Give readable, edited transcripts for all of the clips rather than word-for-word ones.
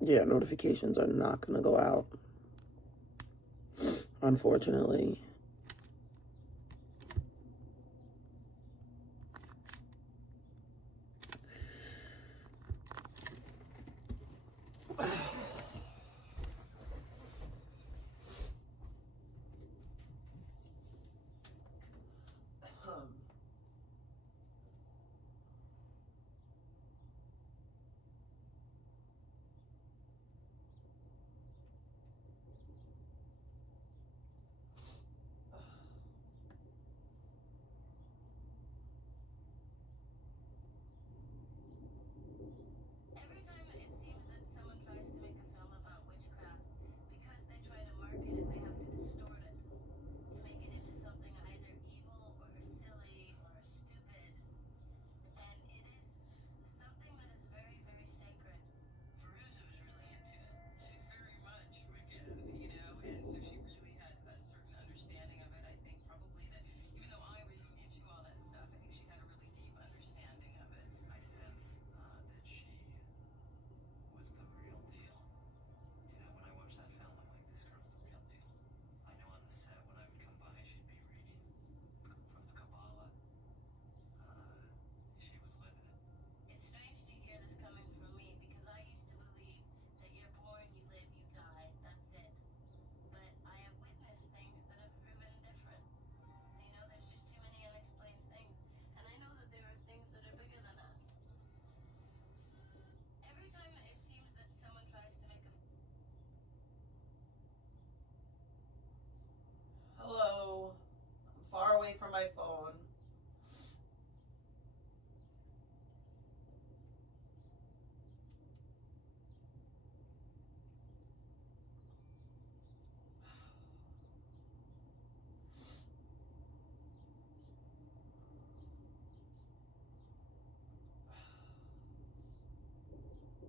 Yeah, notifications are not going to go out, unfortunately. Hello. I'm far away from my phone.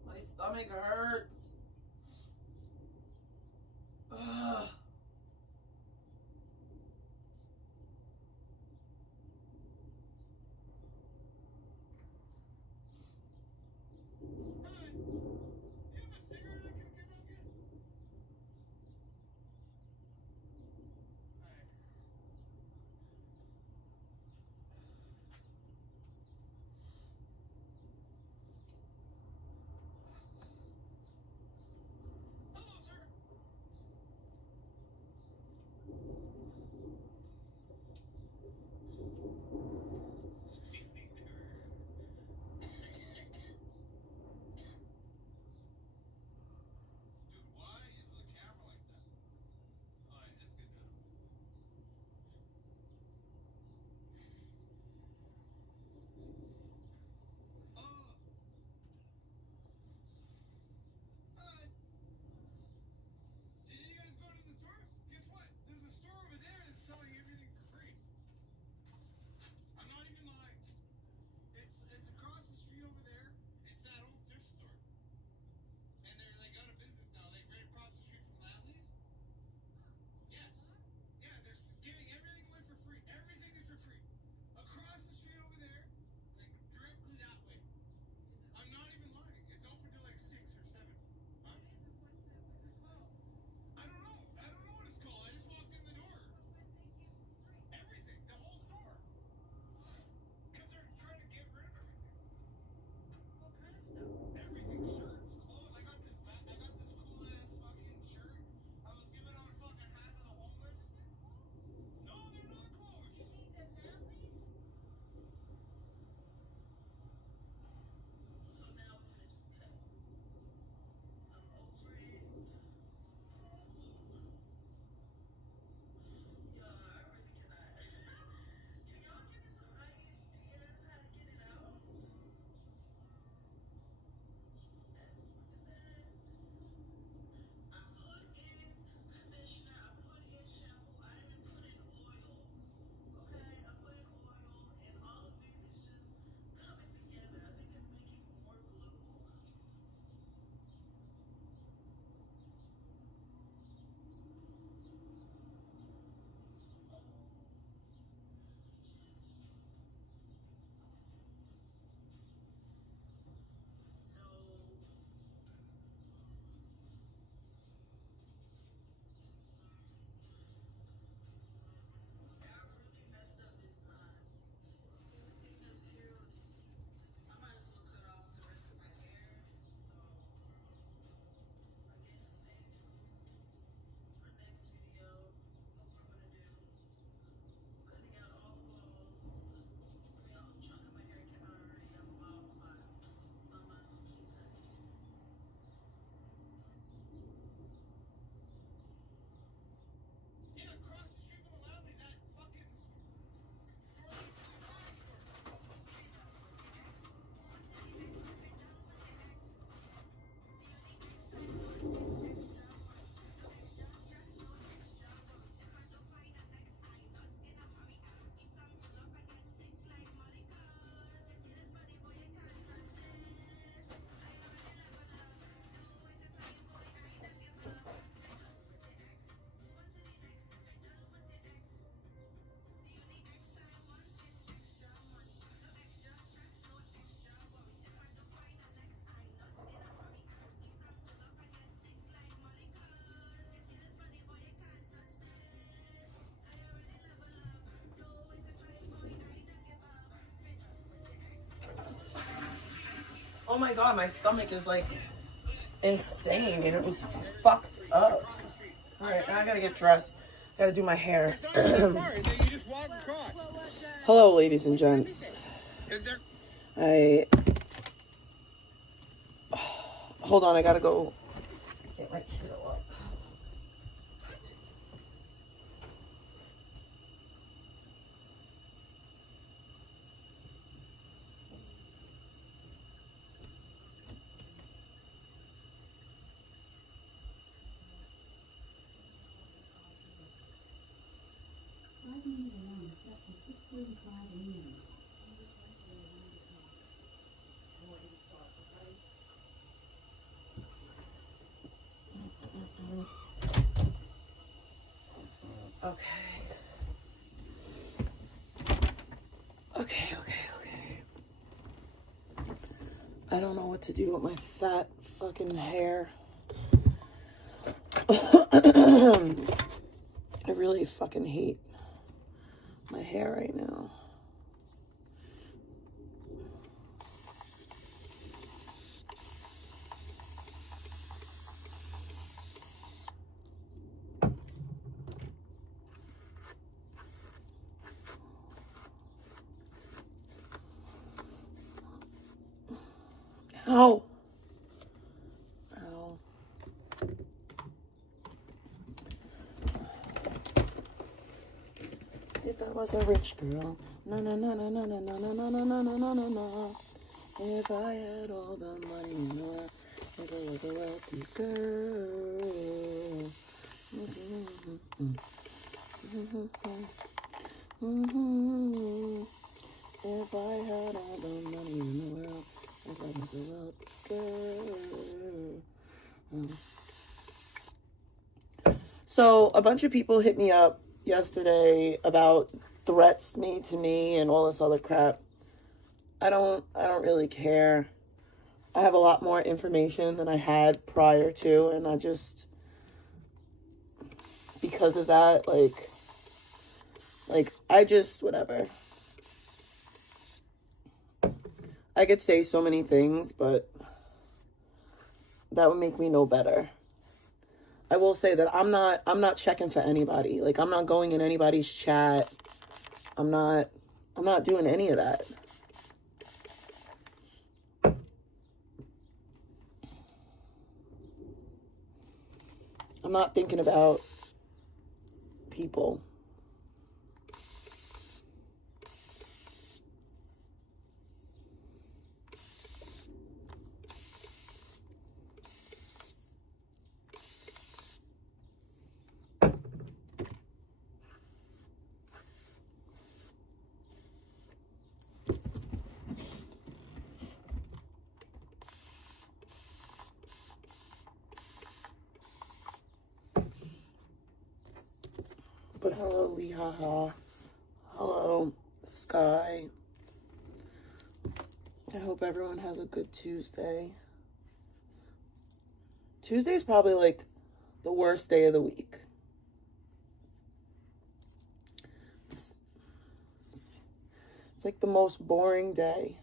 My stomach hurts. Ugh. Oh my god, my stomach is like insane and it was fucked up. Alright, now I gotta get dressed. Gotta do my hair. Hello, ladies and gents. Hold on, I gotta go get my kiddo up. Okay. I don't know what to do with my fat fucking hair. I really fucking hate my hair right now. Ow. If I was a rich girl, no. If I had all the money in the world, if I was a wealthy girl. If I had all the money in the world, if I was a wealthy girl. So a bunch of people hit me up yesterday about threats made to me and all this other crap. I don't really care. I have a lot more information than I had prior to, and I just, because of that, I just, whatever. I could say so many things, but that would make me no better. I will say that I'm not checking for anybody. Like, I'm not going in anybody's chat. I'm not doing any of that. I'm not thinking about people. But hello, Lihaha. Hello, Sky. I hope everyone has a good Tuesday. Tuesday's probably like the worst day of the week. It's like the most boring day.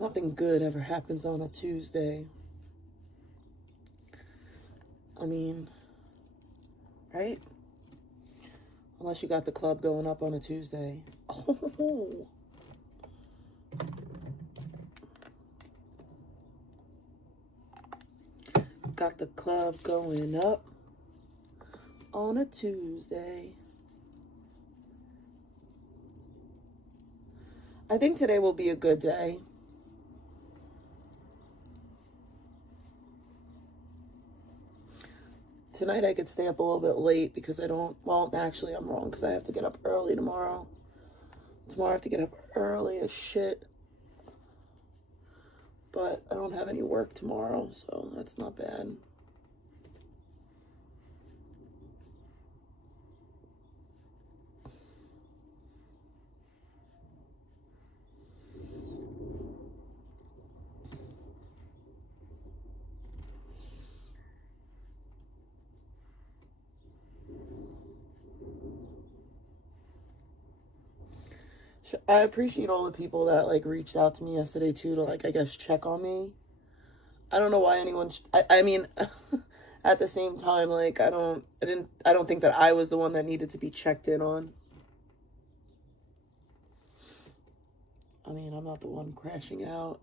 Nothing good ever happens on a Tuesday. I mean, right? Unless you got the club going up on a Tuesday. Oh. Got the club going up on a Tuesday. I think today will be a good day. Tonight I could stay up a little bit late because actually I'm wrong because I have to get up early tomorrow. Tomorrow I have to get up early as shit. But I don't have any work tomorrow, so that's not bad. I appreciate all the people that like reached out to me yesterday too to like I guess check on me. I don't know why anyone. I mean, at the same time, like I don't think that I was the one that needed to be checked in on. I mean, I'm not the one crashing out.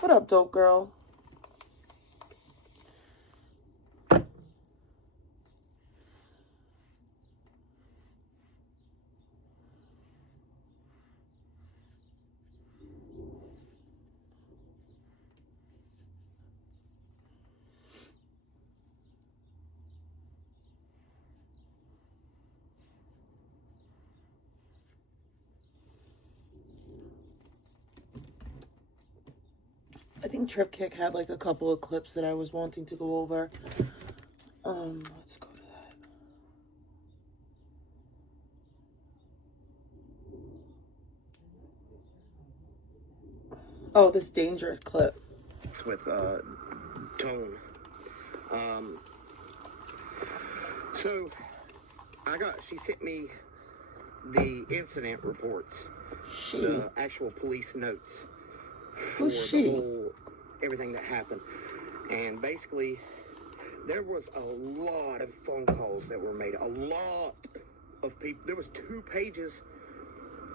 What up, dope girl? I think Trip Kick had like a couple of clips that I was wanting to go over. Let's go to that. Oh, this dangerous clip. With Tone. So she sent me the incident reports. The actual police notes. Who's she? Everything that happened. And basically, there was a lot of phone calls that were made. A lot of people. There was 2 pages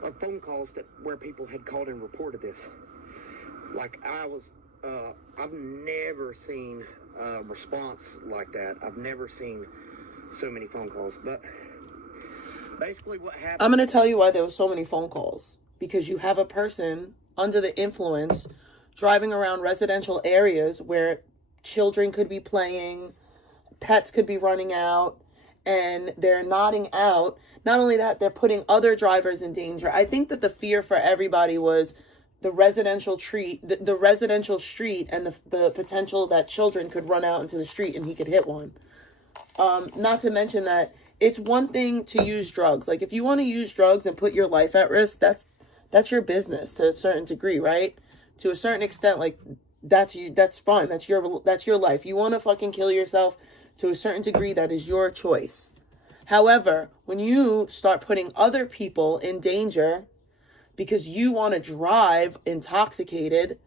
of phone calls where people had called and reported this. Like I've never seen a response like that. I've never seen so many phone calls. But basically what happened... I'm going to tell you why there were so many phone calls. Because you have a person under the influence driving around residential areas where children could be playing, pets could be running out, and they're nodding out. Not only that, they're putting other drivers in danger. I think that the fear for everybody was the residential street and the potential that children could run out into the street and he could hit one. Not to mention that it's one thing to use drugs. Like if you want to use drugs and put your life at risk, that's your business to a certain degree, right? To a certain extent, like that's fine. That's your life. You want to fucking kill yourself to a certain degree, that is your choice. However, when you start putting other people in danger because you want to drive intoxicated,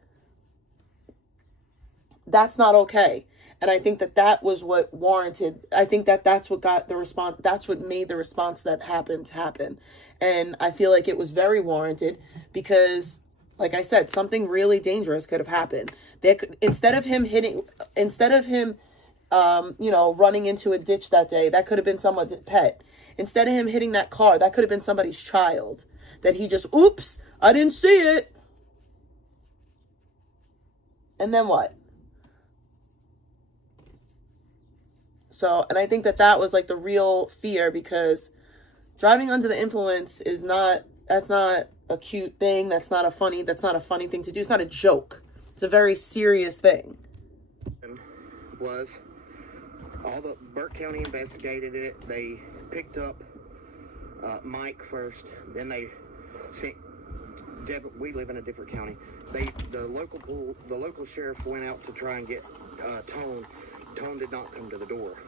that's not okay. And I think that was what warranted. I think that's what got the response. That's what made the response that happened happen. And I feel like it was very warranted because, like I said, something really dangerous could have happened. Instead of him running into a ditch that day, that could have been someone's pet. Instead of him hitting that car, that could have been somebody's child. That he just, oops, I didn't see it. And then what? So, and I think that was like the real fear, because driving under the influence that's not a cute thing. That's not a funny thing to do. It's not a joke. It's a very serious thing. Was all the Burke County investigated it. They picked up Mike first. Then they sent we live in a different county. The local sheriff went out to try and get Tone. Tone did not come to the door.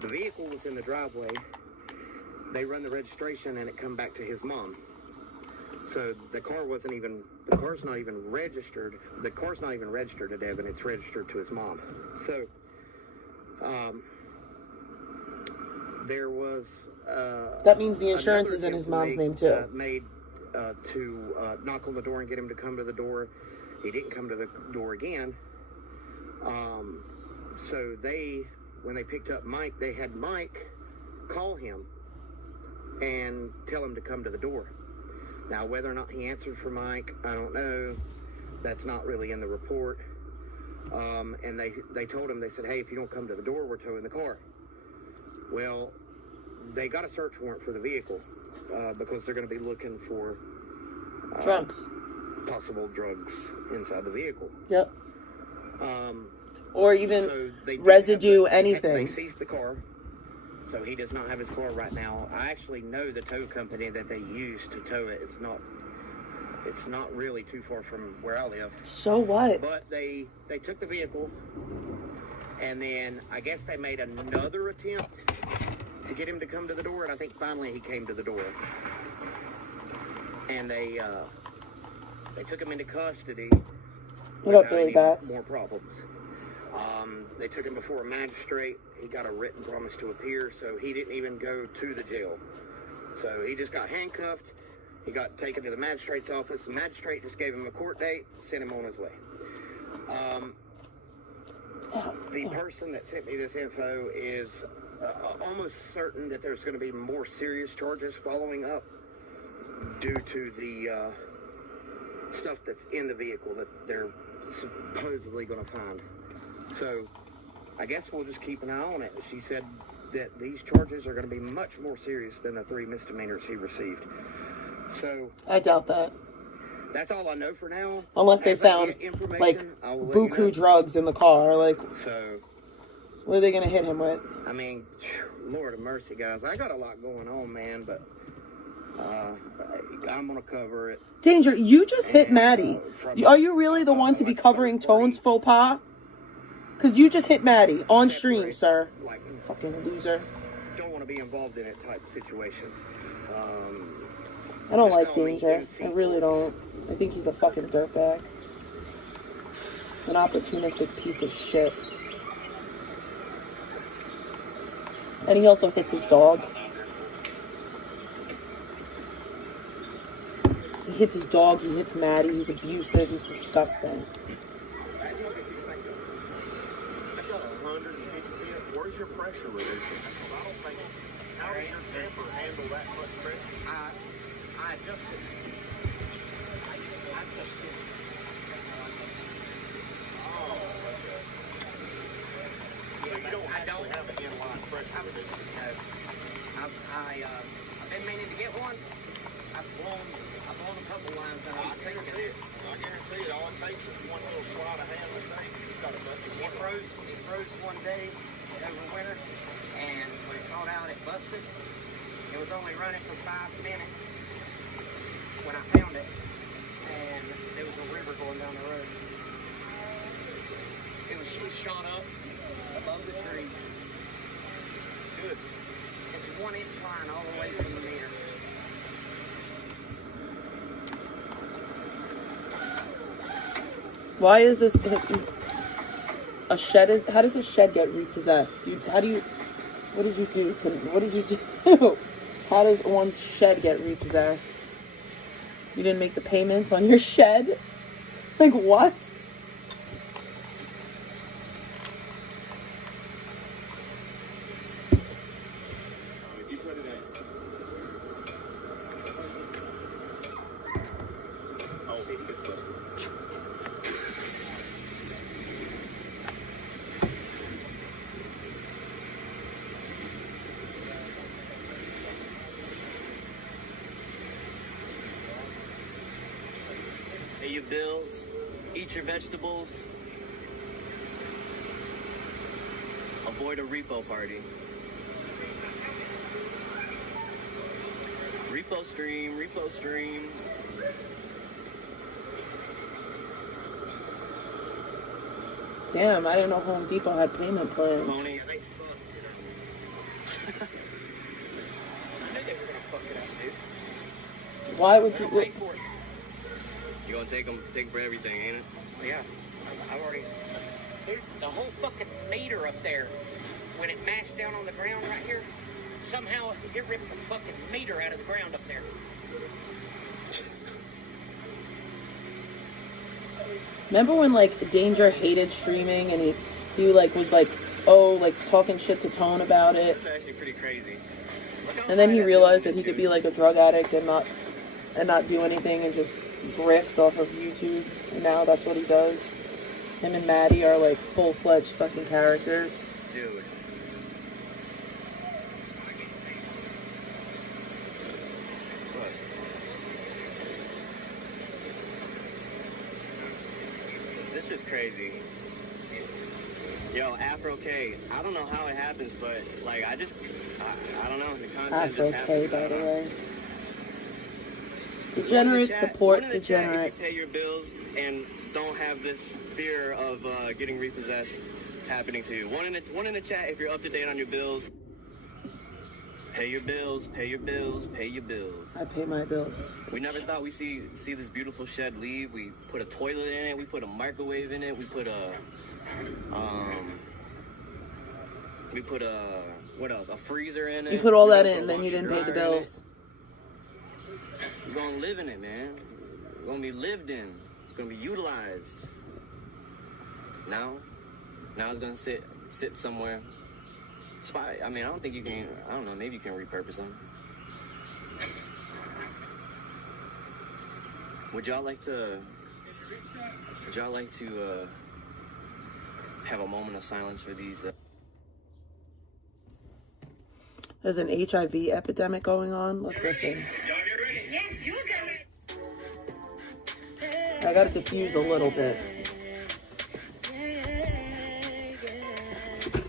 The vehicle was in the driveway. They run the registration and it come back to his mom. So the car's not even registered. The car's not even registered to Devin. It's registered to his mom. So there was that means the insurance is in his mom's name too. Made to knock on the door and get him to come to the door. He didn't come to the door again. So when they picked up Mike, they had Mike call him and tell him to come to the door. Now, whether or not he answered for Mike, I don't know. That's not really in the report. And they told him, they said, hey, if you don't come to the door, we're towing the car. Well, they got a search warrant for the vehicle because they're going to be looking for drugs. Possible drugs inside the vehicle. Yep. Or even residue, anything. They seized the car, so he does not have his car right now. I actually know the tow company that they use to tow it. It's not really too far from where I live. So what? But they took the vehicle, And then I guess they made another attempt to get him to come to the door, and I think finally he came to the door. And they took him into custody. What up, Billy Bats? More problems. They took him before a magistrate. He got a written promise to appear, so he didn't even go to the jail. So he just got handcuffed. He got taken to the magistrate's office. The magistrate just gave him a court date, sent him on his way. The person that sent me this info is almost certain that there's going to be more serious charges following up due to the stuff that's in the vehicle that they're supposedly going to find. So I guess we'll just keep an eye on it. She said that these charges are going to be much more serious than the 3 misdemeanors he received. So I doubt that. That's all I know for now. Unless they found, like, buku drugs in the car. Like, so what are they going to hit him with? I mean, Lord of mercy, guys. I got a lot going on, man, but I'm going to cover it. Danger, you just hit Maddie. Are you really the one to be covering Tone's faux pas? Because you just hit Maddie on stream, sir. Like, fucking loser. Don't want to be involved in that type of situation. I don't like Danger. I really don't. I think he's a fucking dirtbag. An opportunistic piece of shit. And he also hits his dog. He hits his dog, he hits Maddie, he's abusive, he's disgusting. Where's your pressure reducing? I don't think. How does your camper handle that much pressure? I adjusted. I adjusted. Oh, okay. So you don't actually have an inline pressure reducer? I've been meaning to get one. I've blown a couple lines out. I guarantee it. All it takes is one little sleight of hand mistake. You've got a busted It froze one day over winter, and when it caught out, it busted. It was only running for 5 minutes when I found it, and there was a river going down the road. She was shot up above the trees. Good. It's a 1-inch line all the way from the meter. Why is this a shed? How does a shed get repossessed? What did you do? How does one's shed get repossessed? You didn't make the payments on your shed? Like, what? If you put it in. Oh, see, it gets busted. Pay your bills, eat your vegetables, avoid a repo party. Repo stream, repo stream. Damn, I didn't know Home Depot had payment plans. Pony. Yeah, they fucked it up. I knew they were gonna fuck it up, dude. Why would They'll you? pay for it. You gonna take for everything, ain't it? Yeah, I've already. Dude, the whole fucking meter up there, when it mashed down on the ground right here, somehow it ripped the fucking meter out of the ground up there. Remember when, like, Danger hated streaming and he like was like, oh, like talking shit to Tone about it, It's actually pretty crazy. and then he realized that he could be like a drug addict and not do anything and just grift off of YouTube. And now that's what he does. Him and Maddie are like full-fledged fucking characters. Dude. What? This is crazy. Yo, Afro K, I don't know how it happens, but like I don't know, the content Afro just K, happens. by the way. Go in the Degenerate chat- support go in the chat degenerates. If you pay your bills and don't have this fear of getting repossessed. happening to you. One in the chat if you're up to date on your bills. Pay your bills, pay your bills, pay your bills. I pay my bills. We never thought we'd see this beautiful shed leave. We put a toilet in it, we put a microwave in it, we put a what else? A freezer in it. You put all that We in, put a then you didn't pay the washer dryer in bills. it. We're gonna live in it, man. We're gonna be lived in. It's gonna be utilized. Now it's gonna sit somewhere. I mean, I don't think you can. I don't know. Maybe you can repurpose them. Would y'all like to have a moment of silence for these? There's an HIV epidemic going on. Let's listen. I gotta diffuse a little bit.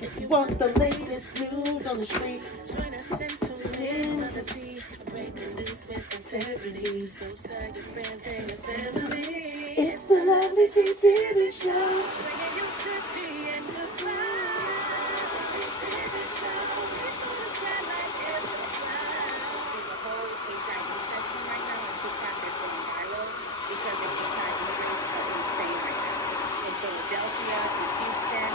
If you want the latest news on the streets, join us and tune in to see breaking news with integrity. So tell your friends and your family. It's the Lovely Tea TV show. Bringing you good tea and good vibes. TV show. Be sure to share, like, and subscribe. There's a whole HIV section right now on TikTok that's going viral because the HIV rates are insane right now. In Philadelphia, in Houston,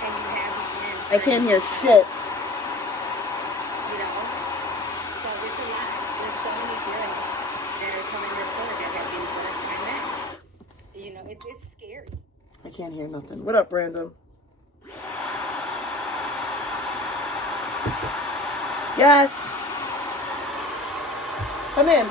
and you have these men. I can't hear shit. You know? So it's a lot. There's so many girls that are telling this story that have been hurt by men. You know, it's scary. I can't hear nothing. What up, Random? Yes. Come in.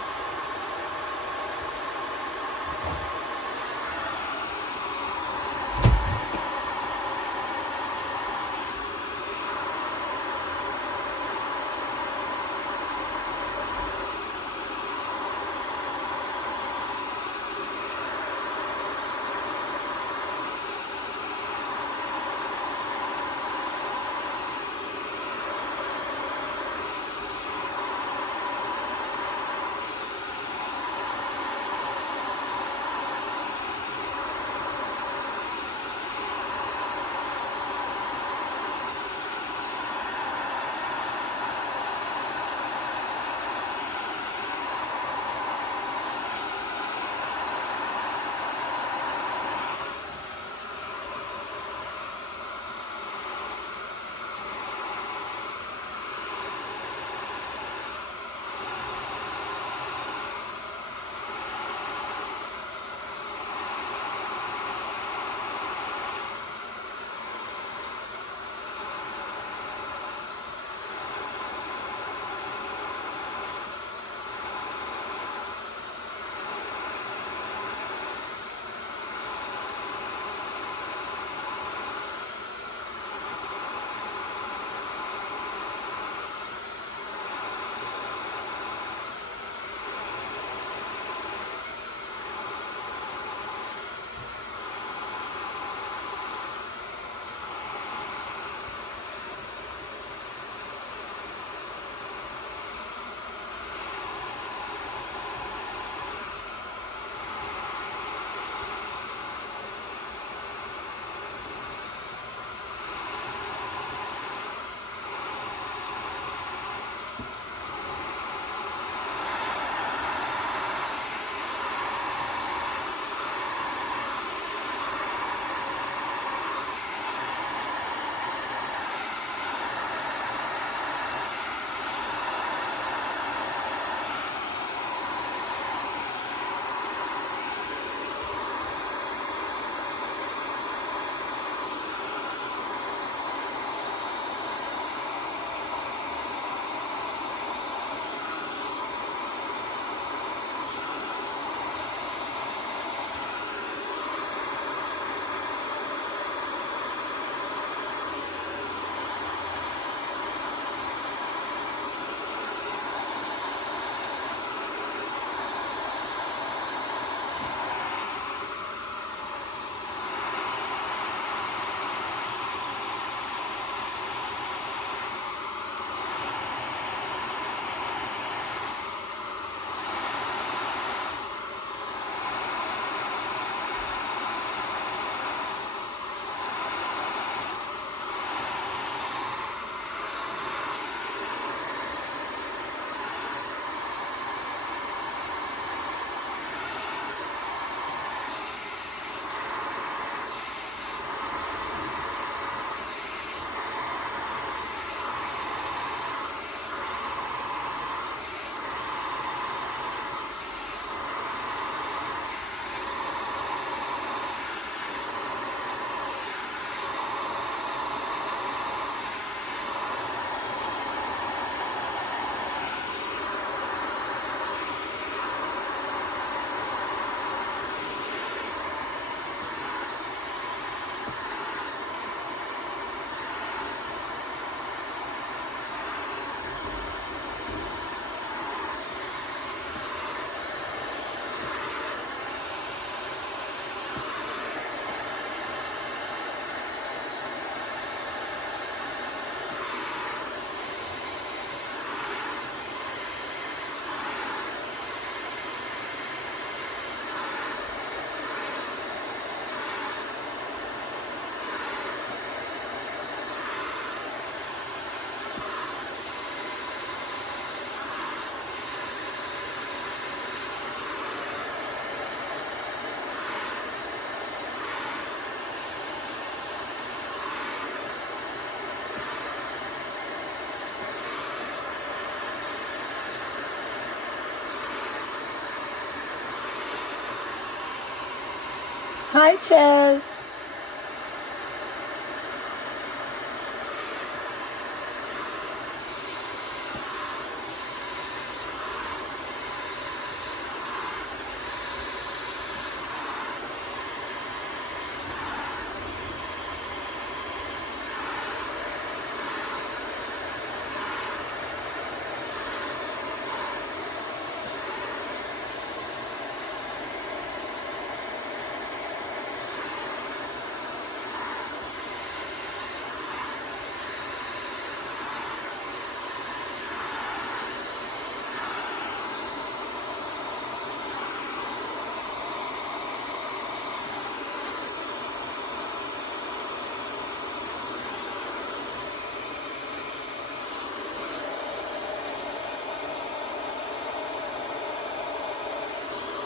Hi, Chaz.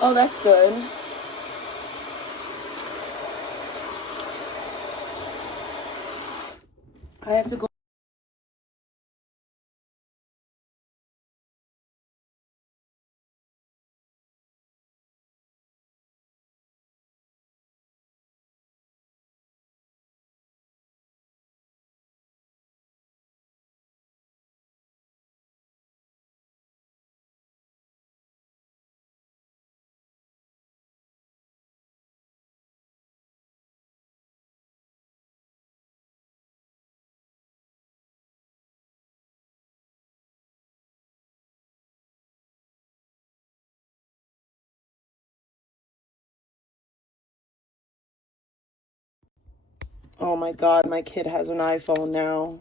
Oh, that's good. I have to go. Oh my God, my kid has an iPhone now.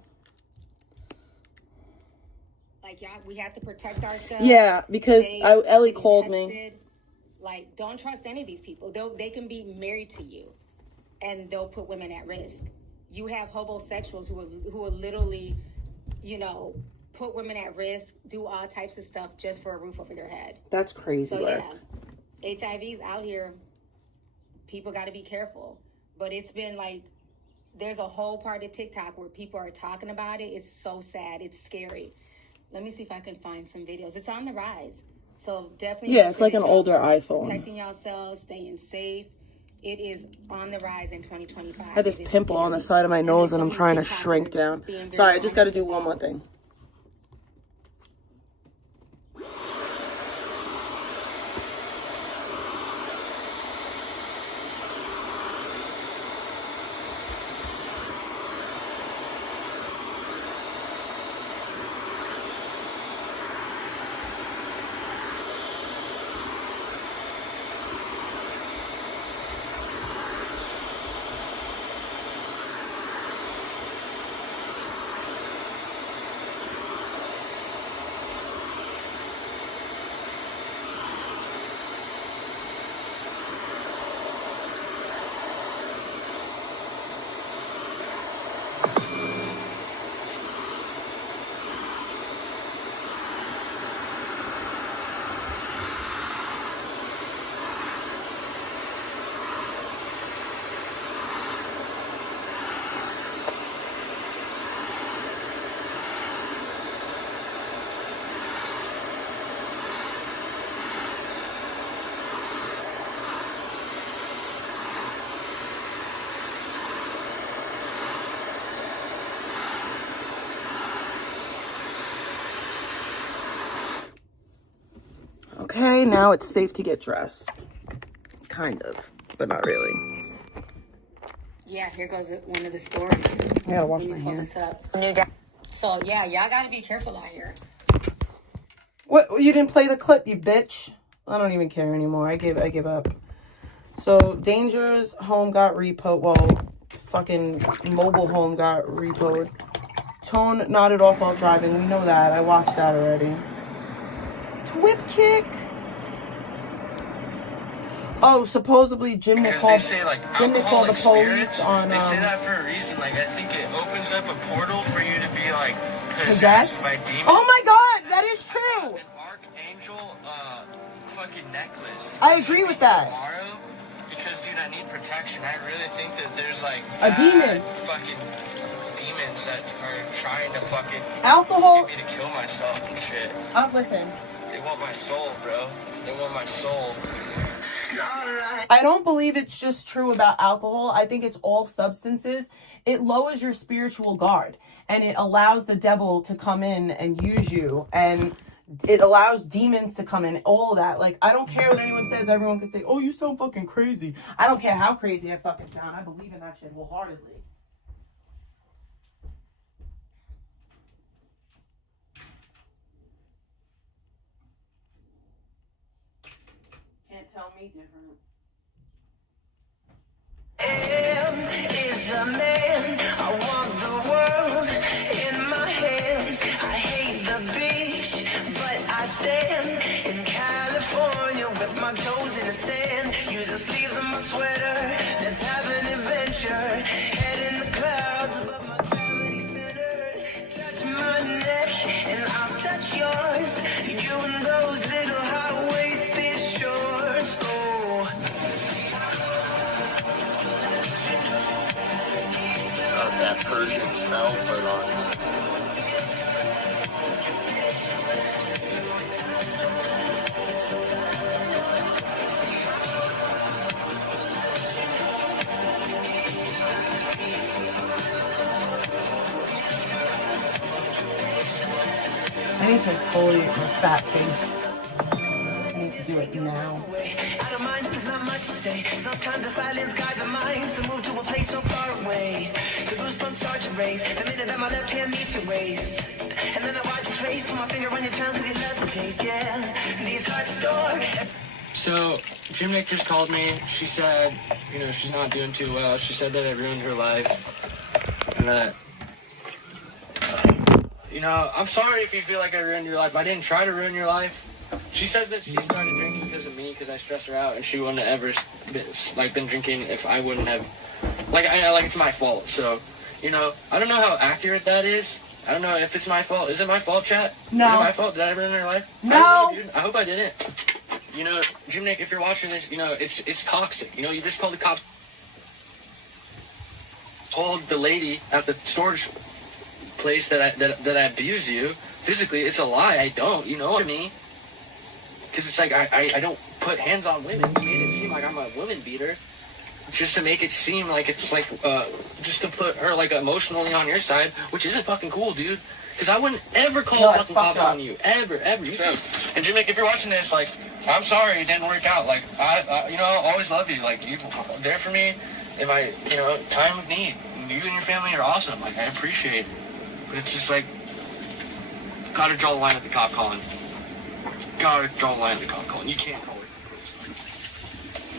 Like, yeah, we have to protect ourselves. Yeah, because Ellie called me. Like, don't trust any of these people. They can be married to you, and they'll put women at risk. You have homosexuals who will literally, you know, put women at risk, do all types of stuff just for a roof over their head. That's crazy. So yeah, HIV's out here. People got to be careful. But it's been like, there's a whole part of TikTok where people are talking about it. It's so sad. It's scary. Let me see if I can find some videos. It's on the rise. So definitely. Yeah, it's like an older iPhone. Protecting yourselves, staying safe. It is on the rise in 2025. I had this pimple on the side of my nose and I'm trying to shrink down. Sorry, I just got to do one more thing. Okay, now it's safe to get dressed. Kind of, but not really. Yeah, here goes one of the stories. I gotta wash my hands. So yeah, y'all gotta be careful out here. What? You didn't play the clip, you bitch. I don't even care anymore. I give up. So Danger's home got repoed. Well, fucking mobile home got repoed. Tone nodded off while driving. We know that. I watched that already. Whip kick. Oh, supposedly Jim will call. Say, like, Jim will call the police on. They say that for a reason. Like, I think it opens up a portal for you to be like possessed by demons. Oh my God, that is true. An archangel, fucking necklace. I agree with that. Tomorrow, because dude, I need protection. I really think that there's like a demon. Fucking demons that are trying to fucking alcohol. Get me to kill myself and shit. Listen. They want my soul, bro. They want my soul. I don't believe it's just true about alcohol. I think it's all substances. It lowers your spiritual guard, and it allows the devil to come in and use you, and it allows demons to come in, all of that. Like, I don't care what anyone says. Everyone can say, oh, you sound fucking crazy. I don't care how crazy I fucking sound. I believe in that shit wholeheartedly. Can't tell me different. Is a man. I want the world in my hands. I hate the beach, but I stand in California with my toes in the sand. Use the sleeves of my sweater. Let's have an adventure. Head in the clouds above my gravity center. Touch my neck and I'll touch yours. You and those little high-waisted shorts. Oh. That Persian smell put on it. I need to exfoliate my fat face. I need to do it now. I don't mind, there's not much to say. Sometimes the silence guides the mind to move to a place so far away. The goosebumps start to raise the minute that my left hand meets your waist. And then I watch your face, put my finger on your tongue cause you love the taste, yeah. These hearts adore. So, Jim Nick just called me. She said, you know, she's not doing too well. She said that I ruined her life. And that, you know, I'm sorry if you feel like I ruined your life. I didn't try to ruin your life. She says that she started drinking because of me, because I stressed her out, and she wouldn't have ever been drinking if I wouldn't have. Like it's my fault. So, you know, I don't know how accurate that is. I don't know if it's my fault. Is it my fault, chat? No. Is it my fault? Did I ruin her life? No. I don't know, dude. I hope I didn't. You know, Jim Nick, if you're watching this, you know, it's toxic. You know, you just called the cops. Told the lady at the storage place that I abuse you physically. It's a lie. I don't. You know what I mean? Because it's like I don't put hands on women. You made it seem like I'm a woman beater, just to make it seem like it's like just to put her like emotionally on your side, which isn't fucking cool, dude. Because I wouldn't ever call fucking cops on you, ever. And Jimmy, if you're watching this, like, I'm sorry it didn't work out. Like, I you know, I'll always love you. Like, you there for me in my, you know, time of need. You and your family are awesome. Like, I appreciate it. But it's just like, gotta draw the line at the cop calling. Gotta draw the line at the cop calling. You can't call it.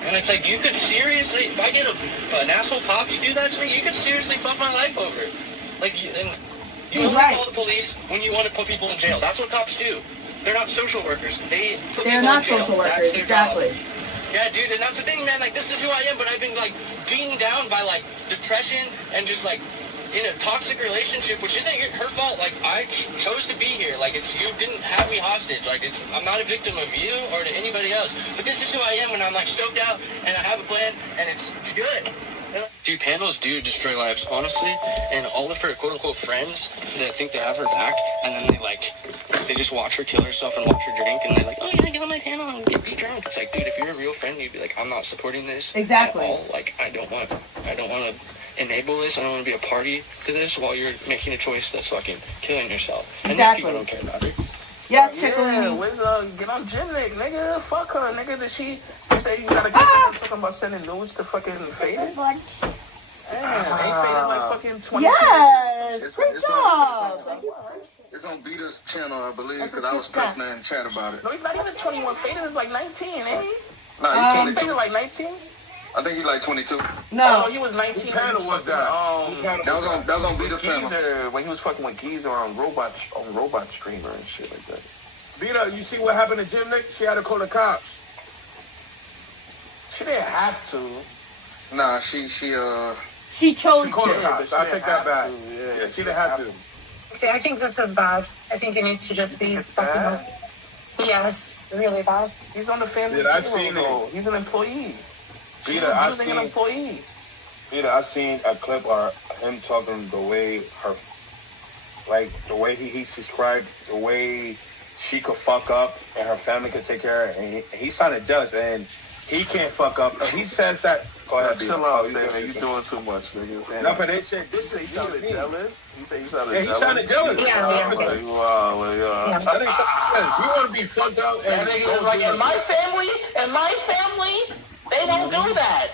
And it's like, you could seriously, if I get an asshole cop, you do that to me, you could seriously fuck my life over. Like, and you only call the police when you want to put people in jail. That's what cops do. They're not social workers. They're not social workers, exactly. Job. Yeah, dude, and that's the thing, man. Like, this is who I am, but I've been, like, beaten down by, like, depression and just, like, in a toxic relationship, which isn't her fault. Like, I chose to be here. Like, it's, you didn't have me hostage. Like, it's, I'm not a victim of you or to anybody else. But this is who I am when I'm, like, stoked out and I have a plan and it's good. Dude, panels do destroy lives, honestly. And all of her quote-unquote friends that think they have her back, and then they just watch her kill herself and watch her drink, and they're like, oh, yeah, get on my panel and get me drunk. It's like, dude, if you're a real friend, you'd be like, I'm not supporting this at all. Like, I don't want to enable this. I don't want to be a party to this while you're making a choice that's fucking killing yourself. And these people don't care about it. Yes, yeah, get on Jim Nick, nigga. Fuck her, nigga. Did she say you gotta get her talking about sending nudes to fucking Faded? Damn, ain't Faded like fucking 20? Yes, great job. It's on Beater's channel, I believe, because I was pressing in chat about it. No, he's not even 21. Faded is like 19, ain't he? Nah, he's 22. Faded like 19? I think he's like 22. No, he was 19. What panel was that? That was on Beater's panel. When he was fucking with Geezer on robot streamer and shit like that. Beater, you see what happened to Jim Nick? She had to call the cops. She didn't have to. Nah, she chose called to. the cops. I take that back. Yeah, she didn't have to. Okay, I think this is bad. I think it needs to just be fucking up. Yes, really bad. He's on the family. Yeah, I've seen it. He's an employee. Peter, I've seen a clip of him talking the way the way he described the way she could fuck up and her family could take care of her, and he sounded just, and he can't fuck up. He says that. Go ahead, Chill out, man. You doing too much, nigga. No, but this shit, You sounded jealous? You think you sounded yeah, he jealous? sounded jealous. Yeah. Wow, I think you want to be fucked up That and nigga was like, in my family, they don't do that.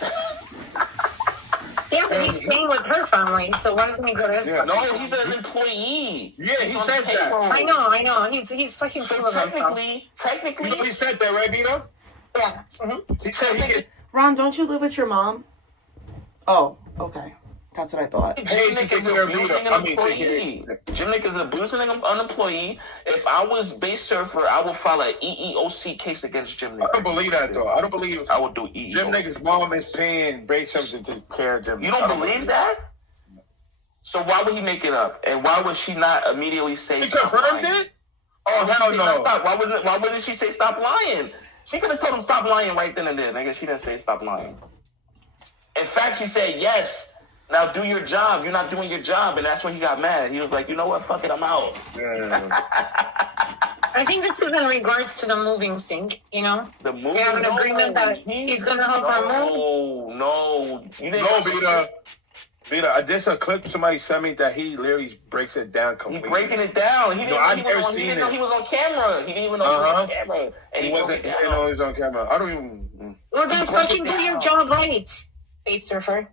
Yeah, but he's staying with her family, so why doesn't he go to his family? No, he's an employee. Yeah, he He's on says that. payroll. I know. He's fucking full of himself. Technically, You know he said that, right, Vito? Yeah. He said he get Ron, don't you live with your mom? Oh, okay. That's what I thought. Jimnick is abusing an employee. Jimnick is abusing an employee. If I was base surfer, I would file an EEOC case against Jimnick. I don't believe that, though. I don't believe I would do EEOC. Jimnick's mom is paying base something to take care of Jimnick. You don't believe that? So why would he make it up? And why would she not immediately say He stop confirmed lying? it? Oh, hell no. Why wouldn't she say stop lying? She could have told him stop lying right then and there, nigga. She didn't say stop lying. In fact, she said, yes, now do your job. You're not doing your job. And that's when he got mad. He was like, you know what? Fuck it, I'm out. Yeah. I think this is in regards to the moving thing, you know? The movie, They have an agreement that he's going to help her move. No. You didn't No, Vita, this a clip somebody sent me that he literally breaks it down He's completely. breaking it down. He didn't, I've never seen know it. he was on camera. He didn't even know he was on camera. And He wasn't, broke you it know, down. he was on camera. I don't even. Well, then fucking do your job right, base surfer.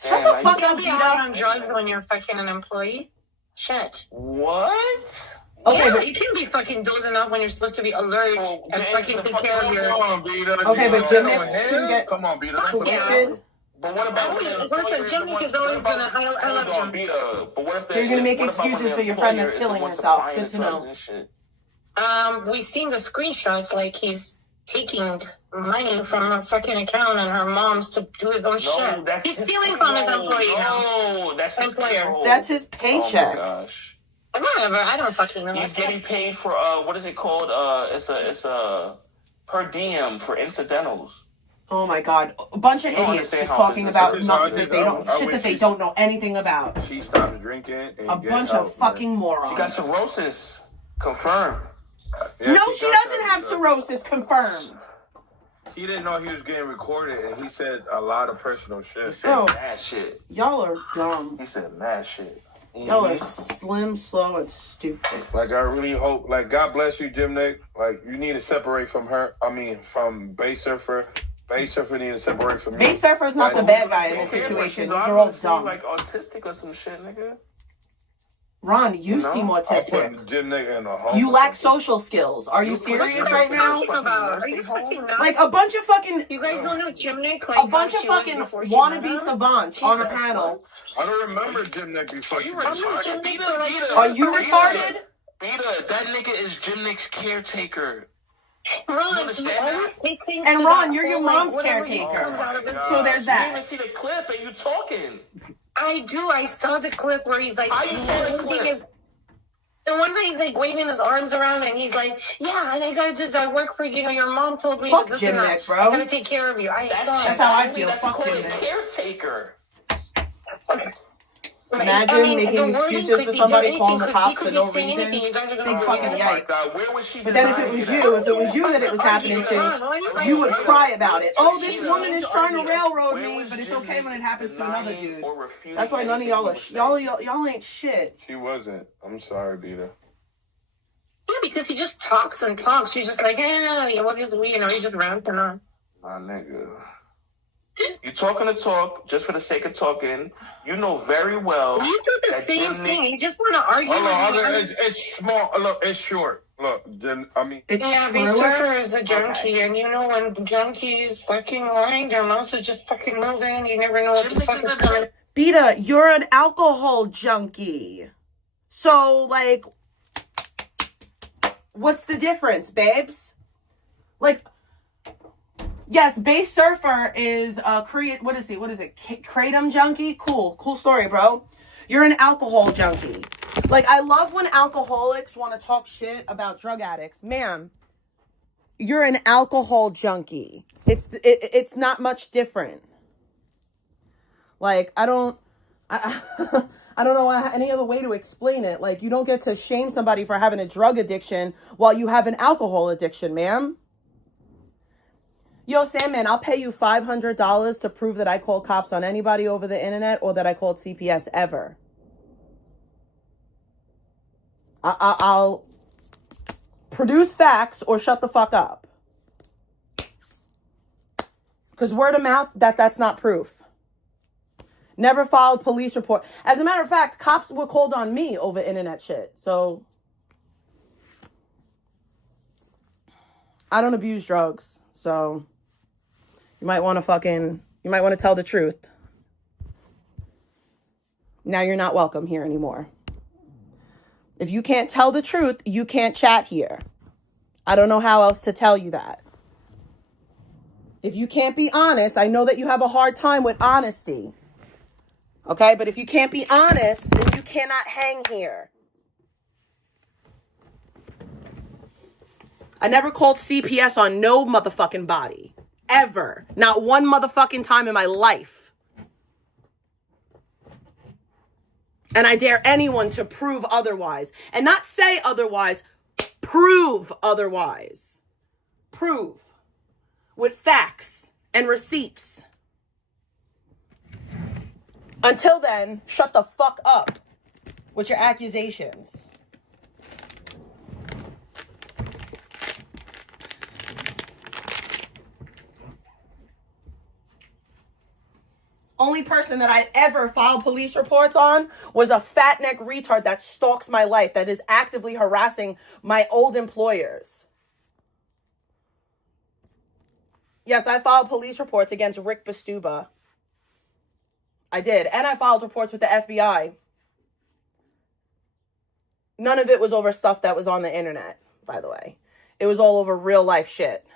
Shut the Damn, fuck You up, can't be out Vito. on drugs when you're fucking an employee. Shit. What? Okay, Yeah, but you can't be fucking dozing off when you're supposed to be alert Oh, and man, fucking the take fuck care of is your... Come on, Vita. Okay, but Jimmy shouldn't get Come on, Vita. twisted. But what about when the employer Jimmy is always gonna... I love Jimmy. But what if So you're gonna make what about when excuses the for your friend employer that's is the killing one herself. supplying Good the to drugs know. and shit? We seen the screenshots, like he's taking money from her fucking account and her mom's to do his own shit. that's He's his- stealing from his employee now. No, that's his Employer. payroll. That's his Oh my paycheck. gosh. Whatever, I don't fucking know. He's getting paid for what is it called? It's a per diem for incidentals. Oh my god, a bunch of You don't idiots understand just how talking business about is. nothing that they don't, I shit wish that they she- don't know anything about. She stopped drinking. And A get bunch help, of fucking She got morons. cirrhosis. Confirmed. Yeah, No, she got doesn't that, have so- cirrhosis confirmed. He didn't know he was getting recorded, and he said a lot of personal He shit. said Oh. mad shit. Y'all are dumb. He said mad shit. Y'all are slim, slow, and stupid. Like, I really hope, like, God bless you, Jimnick. Like, you need to separate from her. I mean, from Base Surfer. Base Surfer need to separate from you. Base Surfer's not the bad guy in this Okay, but situation. she's These are all obviously, dumb. like autistic or some shit, nigga. Ron, you No, seem I'll put autistic. Jimnick in a home. You lack social skills. Are you What are serious you right guys now? talking about? Are you fucking nuts? Like a bunch of fucking, You guys don't know Jimnick? a bunch of fucking wannabe savants on a panel. I don't remember Jimnick before. Are you I'm retarded? Jimnick, Beta, but like- Beta, Are you Beta, retarded? Beta, that nigga is Jimnick's caretaker. Ron, You you understand always take things And to Ron, that you're your whole, like, mom's whatever just caretaker. comes out of it. So there's You didn't that. even see the clip and you talking. I do. I saw the clip where he's like, How you saw the clip? the one that he's like waving his arms around and he's like, yeah, and I gotta do I work for, you know, your mom told me Fuck that this Jim and that. Nick, bro. I gotta take care of you. I saw That's it. how I feel. That's Fuck called Jim a Nick. caretaker. Imagine making the wording excuses could for be somebody anything. calling the He cops could for be no saying reason. anything. You guys are Big gonna fucking Oh my yikes. God, where was she? But then if it was you that it was happening to, you would cry about it. Oh, this woman is trying to railroad me, but it's okay when it happens to another dude. That's why none of y'all are, y'all ain't shit. She wasn't. I'm sorry, Beta. Yeah, because he just talks and talks. He's just like, yeah, what is we? You know, he's just ranting on. My nigga. You talking to talk just for the sake of talking. You know very well. You do the that same Jim thing. Nick- You just want to argue with me. It's small. Look, it's short. Look, I mean, It's Yeah, true. the surfer is the junkie, and you know when junkies fucking lying, their mouths is just fucking moving. You never know what Jim the Nick fuck is is a coming. Beta, you're an alcohol junkie. So, like, what's the difference, babes? Like, yes, Base Surfer is what is he? What is it? Kratom junkie? Cool story, bro. You're an alcohol junkie. Like, I love when alcoholics want to talk shit about drug addicts. Ma'am, you're an alcohol junkie. It's not much different. Like, I don't know any other way to explain it. Like, you don't get to shame somebody for having a drug addiction while you have an alcohol addiction, ma'am. Yo, Sandman, I'll pay you $500 to prove that I called cops on anybody over the internet or that I called CPS ever. I'll produce facts or shut the fuck up. Because word of mouth, that's not proof. Never filed police report. As a matter of fact, cops were called on me over internet shit. So I don't abuse drugs. So you might want to tell the truth. Now you're not welcome here anymore. If you can't tell the truth, you can't chat here. I don't know how else to tell you that. If you can't be honest, I know that you have a hard time with honesty. Okay, but if you can't be honest, then you cannot hang here. I never called CPS on no motherfucking body. Ever. Not one motherfucking time in my life. And I dare anyone to prove otherwise. And not say otherwise, prove otherwise. Prove. With facts and receipts. Until then, shut the fuck up with your accusations. Only person that I ever filed police reports on was a fat neck retard that stalks my life, that is actively harassing my old employers. Yes, I filed police reports against Rick Bastuba. I did. And I filed reports with the FBI. None of it was over stuff that was on the internet, by the way. It was all over real life shit.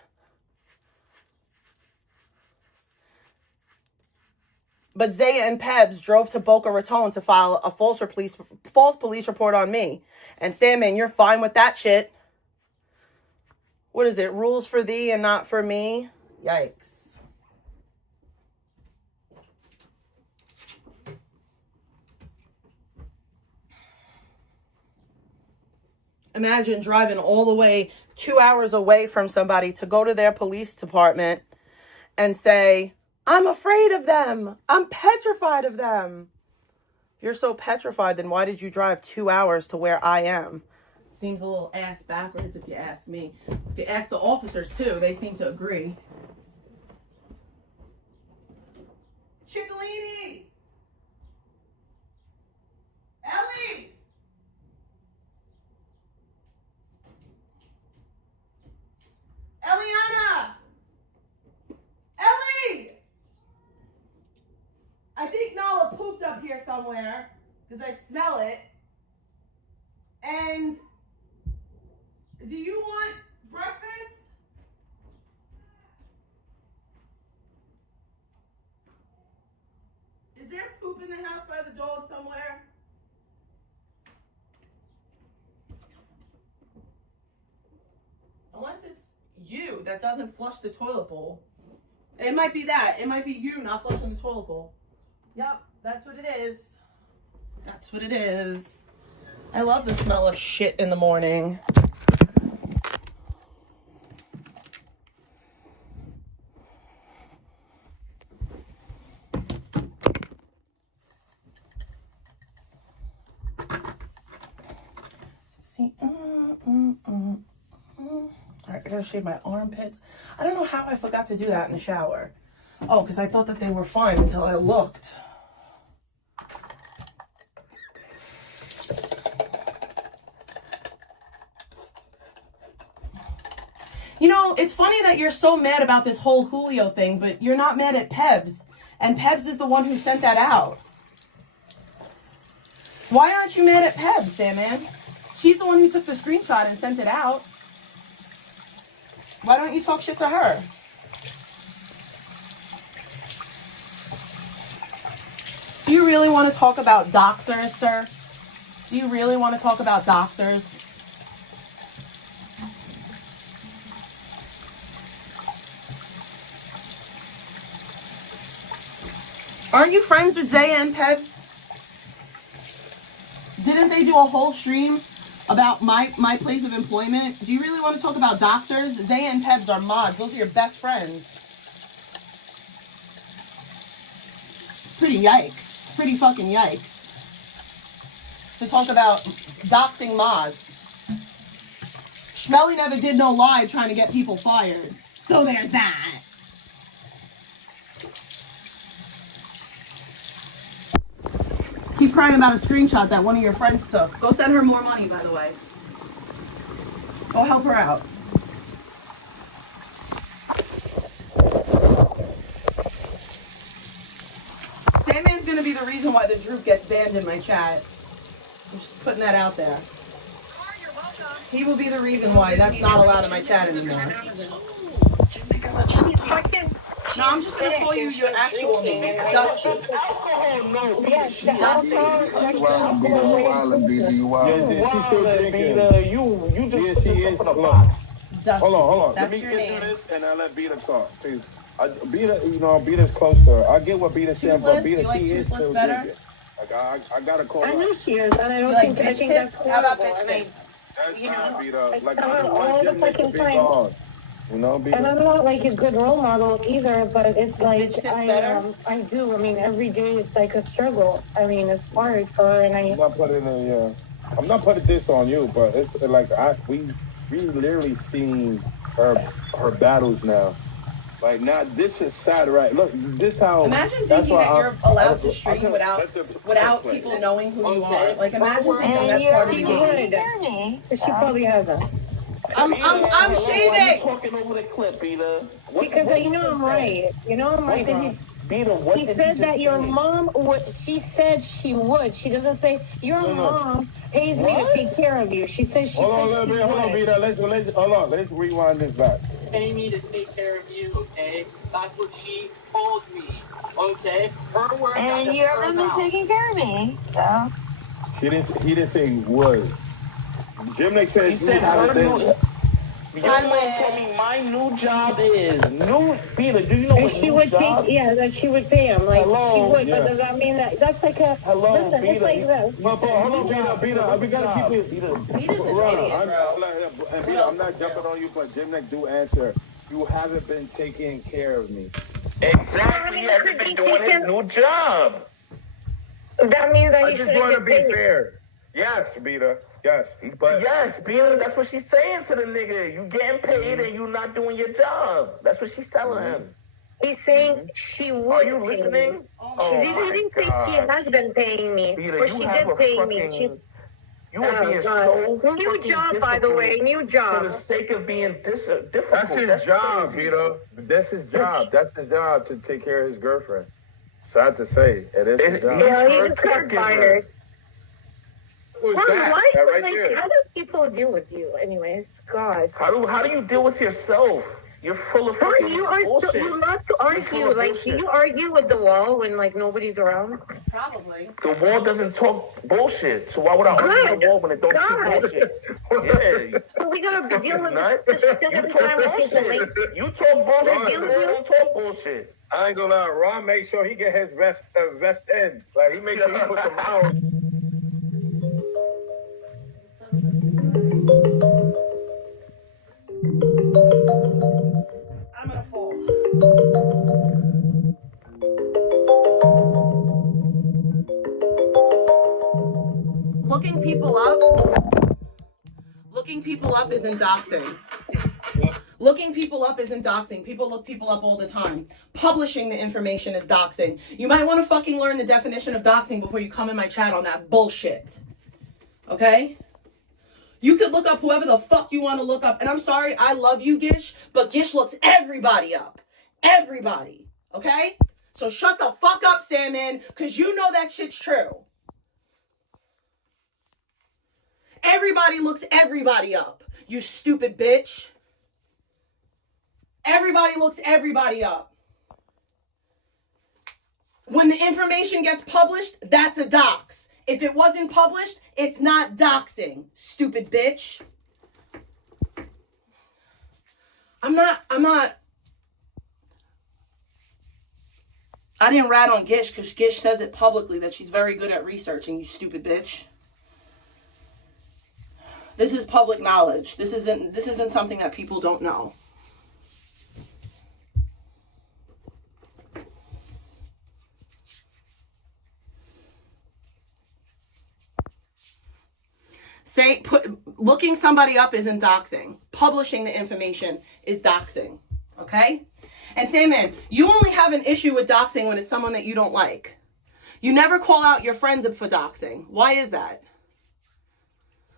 But Zaya and Pebs drove to Boca Raton to file a false police report on me. And Sandman, you're fine with that shit. What is it? Rules for thee and not for me? Yikes. Imagine driving all the way 2 hours away from somebody to go to their police department and say, I'm afraid of them. I'm petrified of them. If you're so petrified, then why did you drive 2 hours to where I am? Seems a little ass backwards if you ask me. If you ask the officers too, they seem to agree. Ciccolini! Ellie! Eliana! Ellie! I think Nala pooped up here somewhere because I smell it. And do you want breakfast? Is there poop in the house by the dog somewhere? Unless it's you that doesn't flush the toilet bowl. It might be that. It might be you not flushing the toilet bowl. Yep, that's what it is. That's what it is. I love the smell of shit in the morning. Let's see. Alright, I gotta shave my armpits. I don't know how I forgot to do that in the shower. Oh, because I thought that they were fine until I looked. You know, it's funny that you're so mad about this whole Julio thing, but you're not mad at Pebs. And Pebs is the one who sent that out. Why aren't you mad at Pebs, Sandman? She's the one who took the screenshot and sent it out. Why don't you talk shit to her? Do you really want to talk about doxers, sir? Do you really want to talk about doxers? Aren't you friends with Zaya and Pebs? Didn't they do a whole stream About my place of employment. Do you really want to talk about doxers? Zaya and Pebs are mods. Those are your best friends. Pretty yikes. Pretty fucking yikes. To talk about doxing mods. Schmelly never did no live trying to get people fired. So there's that. Keep crying about a screenshot that one of your friends took. Go send her more money, by the way. Go help her out. Sandman's gonna be the reason why the Droop gets banned in my chat. I'm just putting that out there. He will be the reason why that's not allowed in my chat anymore. No, I'm just gonna call you your actual name, Dusty. Alcohol, no, Yes, the Dusty. alcohol. You just she is. for the box. Dusty. Hold on. That's Let me your get name. through this and I'll let Beta talk. Please. Beta's closer. I get what Beta's saying, but Toothless? Beta, You like she is Toothless still better? drinking. Like, I gotta call I her. know she is, and I don't You like think I bitch think that's tits? How about horrible. bitch And I, tits? That's you know, fine, Beta. I Like, tell I her don't all want the Jim Nick to fucking be time. gone. You know, Beta? And I'm not like a good role model either, but it's like bitch tits better? I do. I mean, every day it's like a struggle. I mean, it's hard for her, and I'm not putting this on you, but it's like we literally seen her battles now. Like now, this is sad, right? Look, this how. Imagine that's thinking why that you're allowed to I stream could- without people knowing who you are. Like imagine thinking and that's you're part of the you game. would. She probably hasn't. I'm Why you shaving. talking over the clip, Beta? Because you know I'm right. You know I'm right, bro. Beta, She said that your mom would. She said she would. She doesn't say your mom pays me to take care of you. She says she Hold said on, she would. hold on, Beta. Let's rewind this back. Pay me to take care of you, okay? That's what she told me, okay? Her words. And you haven't been taking care of me, so. He didn't say would. Jim Nick said He said haven't her been. new. Your mom told me my new job is new. Beta, do you know And what she new would job? that she would pay him. Like, she would, Yeah. but does that mean that's like a. Hello, listen, Beta. it's like this. But hold on, Beta. We gotta keep it. Beta's an idiot, bro. And Beta, I'm not jumping on you, but Jim Nick do answer. You haven't been taking care of me. Exactly. He hasn't been doing his new job. That means that I he just shouldn't want to get be paid. fair. Yes, Beta. Yes. But Yes, Beta, that's what she's saying to the nigga. You getting paid and you not doing your job. That's what she's telling him. He's saying she would. Are you pay listening? me. Oh She didn't say she has been paying me, Beta, but you she have did a pay fucking. me. You are being so New fucking job, by the way, new for job. the sake of being difficult. that's his job, crazy. Beta. That's his job. That's his job to take care of his girlfriend. Sad to say, it is his job. Yeah, her he just got caregiver. fired. Who's Why, that? That right like, there. how do people deal with you? Anyways, God. How do you deal with yourself? You're full of fucking You are bullshit. you love to You're argue. full of Like, bullshit. do you argue with the wall when like nobody's around? Probably. The wall doesn't talk bullshit, so why would I argue with the wall when it don't speak bullshit? Yeah. So we gotta Fucking deal with nut. this shit You every talk time we think bullshit. like, You talk bullshit. Ron, The wall don't talk bullshit. I ain't gonna lie. Ron make sure he get his vest in. Like he make sure he put some hours. I'm gonna fall. Looking people up isn't doxing. Looking people up isn't doxing. People look people up all the time. Publishing the information is doxing. You might want to fucking learn the definition of doxing before you come in my chat on that bullshit. Okay? You could look up whoever the fuck you want to look up. And I'm sorry, I love you, Gish, but Gish looks everybody up. Everybody. Okay? So shut the fuck up, Salmon, because you know that shit's true. Everybody looks everybody up, you stupid bitch. Everybody looks everybody up. When the information gets published, that's a dox. If it wasn't published, it's not doxing, stupid bitch. I didn't rat on Gish because Gish says it publicly that she's very good at researching, you stupid bitch. This is public knowledge. This isn't something that people don't know. Looking somebody up isn't doxing. Publishing the information is doxing. Okay? And say, man, you only have an issue with doxing when it's someone that you don't like. You never call out your friends for doxing. Why is that?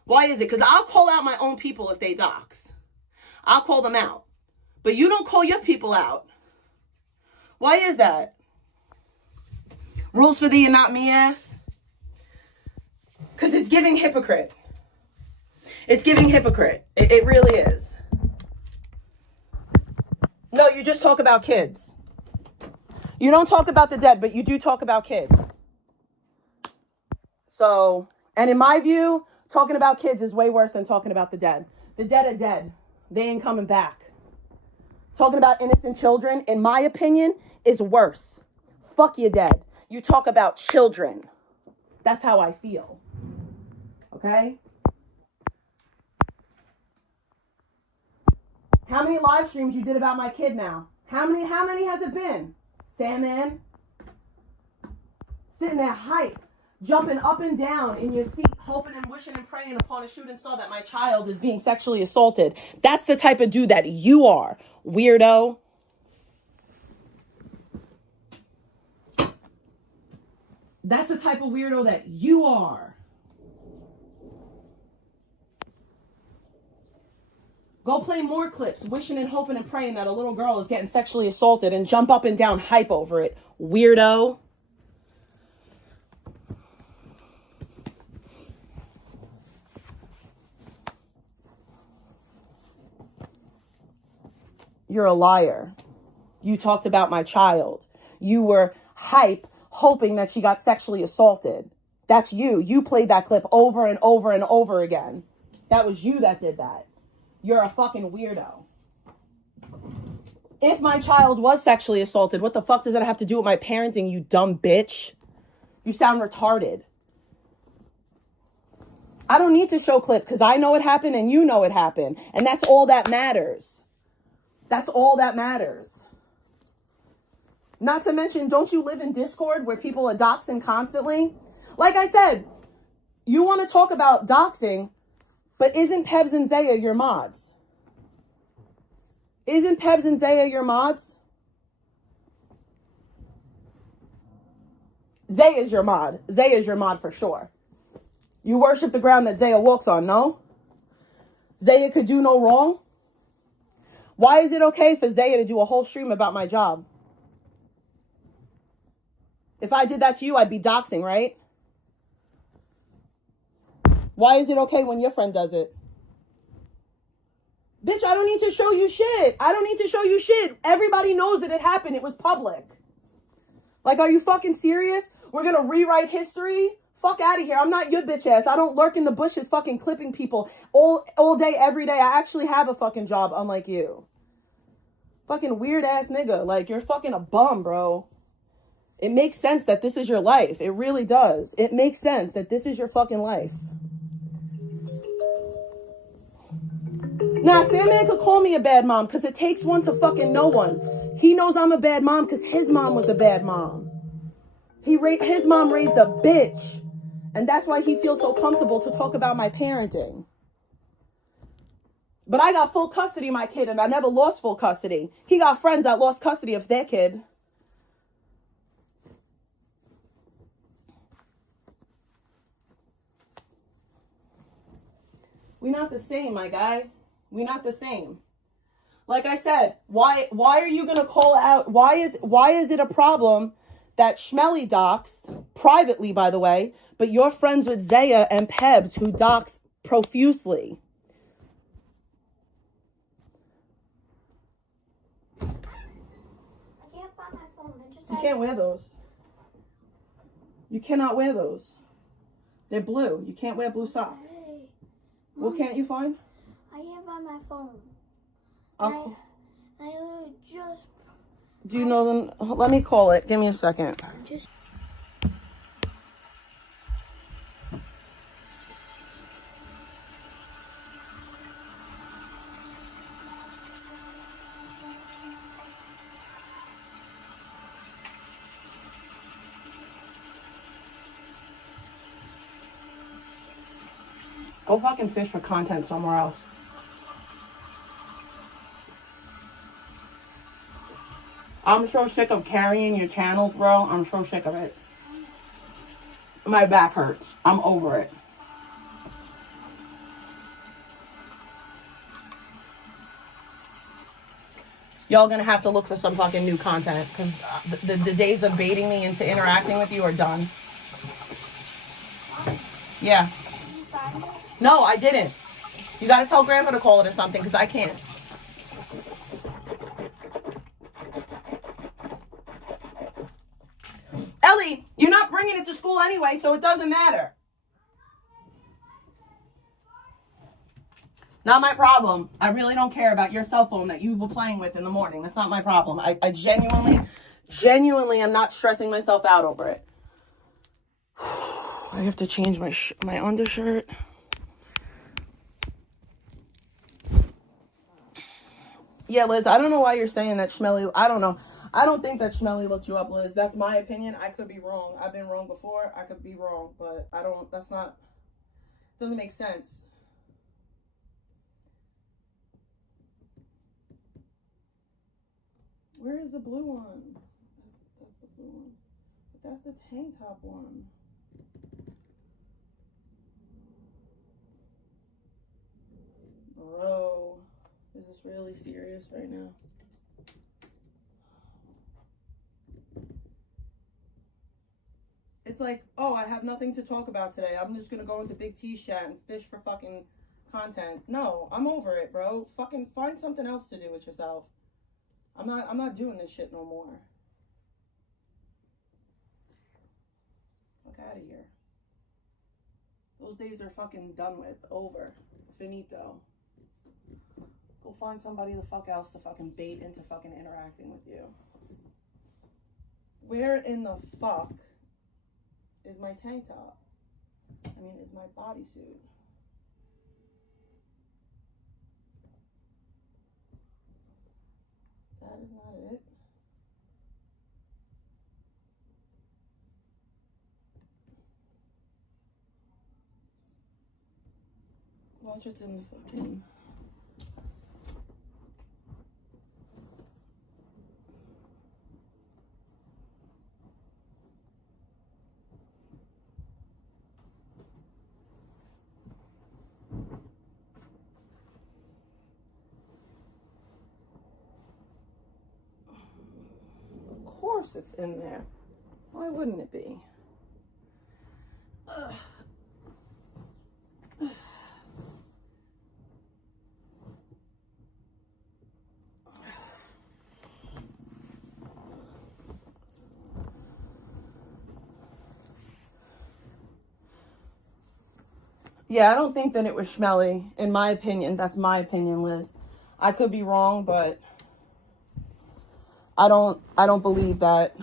Why is it? Because I'll call out my own people if they dox. I'll call them out. But you don't call your people out. Why is that? Rules for thee and not me ass? Because it's giving hypocrite. It's giving hypocrite. It really is. No, you just talk about kids. You don't talk about the dead, but you do talk about kids. So, and in my view, talking about kids is way worse than talking about the dead. The dead are dead. They ain't coming back. Talking about innocent children, in my opinion, is worse. Fuck you dead. You talk about children. That's how I feel. Okay? How many live streams you did about my kid now? How many has it been? Sandman? Sitting there hype, jumping up and down in your seat, hoping and wishing and praying upon a shooting star that my child is being sexually assaulted. That's the type of dude that you are, weirdo. That's the type of weirdo that you are. Go play more clips, wishing and hoping and praying that a little girl is getting sexually assaulted and jump up and down hype over it, weirdo. You're a liar. You talked about my child. You were hype, hoping that she got sexually assaulted. That's you. You played that clip over and over and over again. That was you that did that. You're a fucking weirdo. If my child was sexually assaulted, what the fuck does that have to do with my parenting, you dumb bitch? You sound retarded. I don't need to show clip because I know it happened and you know it happened. And that's all that matters. That's all that matters. Not to mention, don't you live in Discord where people are doxing constantly? Like I said, you want to talk about doxing, but isn't Pebs and Zaya your mods? Isn't Pebs and Zaya your mods? Zaya's your mod. Zaya's your mod for sure. You worship the ground that Zaya walks on, no? Zaya could do no wrong. Why is it okay for Zaya to do a whole stream about my job? If I did that to you, I'd be doxing, right? Why is it okay when your friend does it? Bitch, I don't need to show you shit. I don't need to show you shit. Everybody knows that it happened. It was public. Like, are you fucking serious? We're gonna rewrite history? Fuck out of here. I'm not your bitch ass. I don't lurk in the bushes fucking clipping people all day, every day. I actually have a fucking job, unlike you. Fucking weird ass nigga. Like, you're fucking a bum, bro. It makes sense that this is your life. It really does. It makes sense that this is your fucking life. Nah, Sandman could call me a bad mom because it takes one to fucking know one. He knows I'm a bad mom because his mom was a bad mom. His mom raised a bitch. And that's why he feels so comfortable to talk about my parenting. But I got full custody of my kid and I never lost full custody. He got friends that lost custody of their kid. We're not the same, my guy. We're not the same. Like I said, why are you going to call out? Why is it a problem that Schmelly docs, privately, by the way, but you're friends with Zaya and Pebs who dox profusely? I can't find my phone. You can't wear those. You cannot wear those. They're blue. You can't wear blue socks. Hey, What can't you find? I can't find my phone. Oh. I literally just... Do you know them? Let me call it. Give me a second. Just... Go fucking fish for content somewhere else. I'm so sick of carrying your channel, bro. I'm so sick of it. My back hurts. I'm over it. Y'all gonna have to look for some fucking new content because the days of baiting me into interacting with you are done. Yeah. No, I didn't. You gotta tell Grandma to call it or something because I can't. Ellie, you're not bringing it to school anyway, so it doesn't matter. Not my problem. I really don't care about your cell phone that you were playing with in the morning. That's not my problem. I genuinely am not stressing myself out over it. I have to change my undershirt. Yeah, Liz, I don't know why you're saying that Schmelly. I don't know. I don't think that Schmelly looked you up, Liz. That's my opinion. I could be wrong. I've been wrong before. I could be wrong, but I don't. That's not. Doesn't make sense. Where is the blue one? That's the blue one. But that's the tank top one. Bro, is this really serious right now? It's like, oh, I have nothing to talk about today. I'm just gonna go into Big T chat and fish for fucking content. No, I'm over it, bro. Fucking find something else to do with yourself. I'm not doing this shit no more. Fuck out of here. Those days are fucking done with. Over. Finito. Go find somebody the fuck else to fucking bait into fucking interacting with you. Where in the fuck is my tank top? I mean, is my bodysuit? That is not it. Watch what's in the fucking... Of course it's in there. Why wouldn't it be? Ugh. Yeah, I don't think that it was Schmelly, in my opinion. That's my opinion, Liz. I could be wrong, but I don't believe that.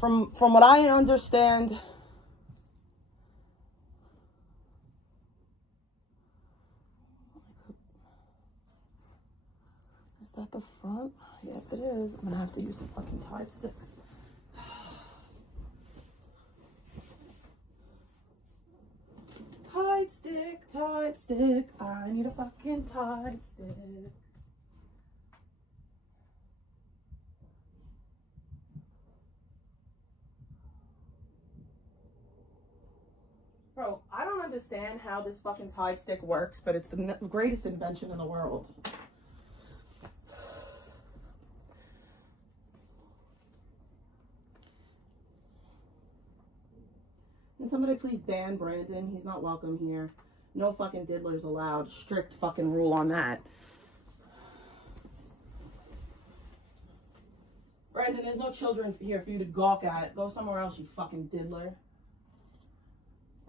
From what I understand, is that the front? Yes, it is. I'm gonna have to use a fucking Tide stick. Tide stick. I need a fucking Tide stick. Bro, I don't understand how this fucking Tide stick works, but it's the greatest invention in the world. Can somebody please ban Brandon? He's not welcome here. No fucking diddlers allowed. Strict fucking rule on that. Brandon, there's no children here for you to gawk at. Go somewhere else, you fucking diddler.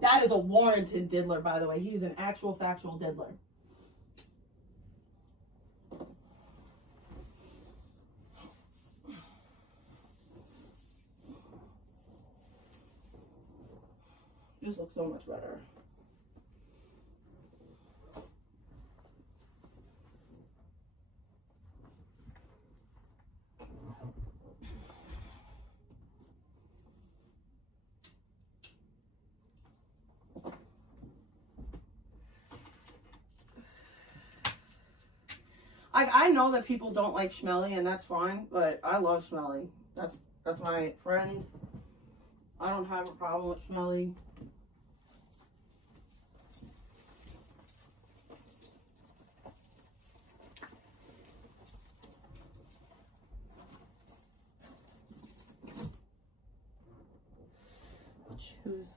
That is a warranted diddler, by the way. He's an actual factual diddler. This looks so much better. I know that people don't like Schmelly, and that's fine, but I love Schmelly. That's my friend. I don't have a problem with Schmelly. Choose.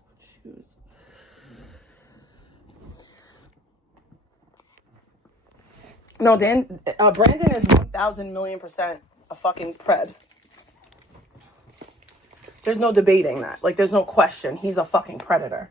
No, Brandon is 1,000,000,000% a fucking pred. There's no debating that. Like, there's no question. He's a fucking predator.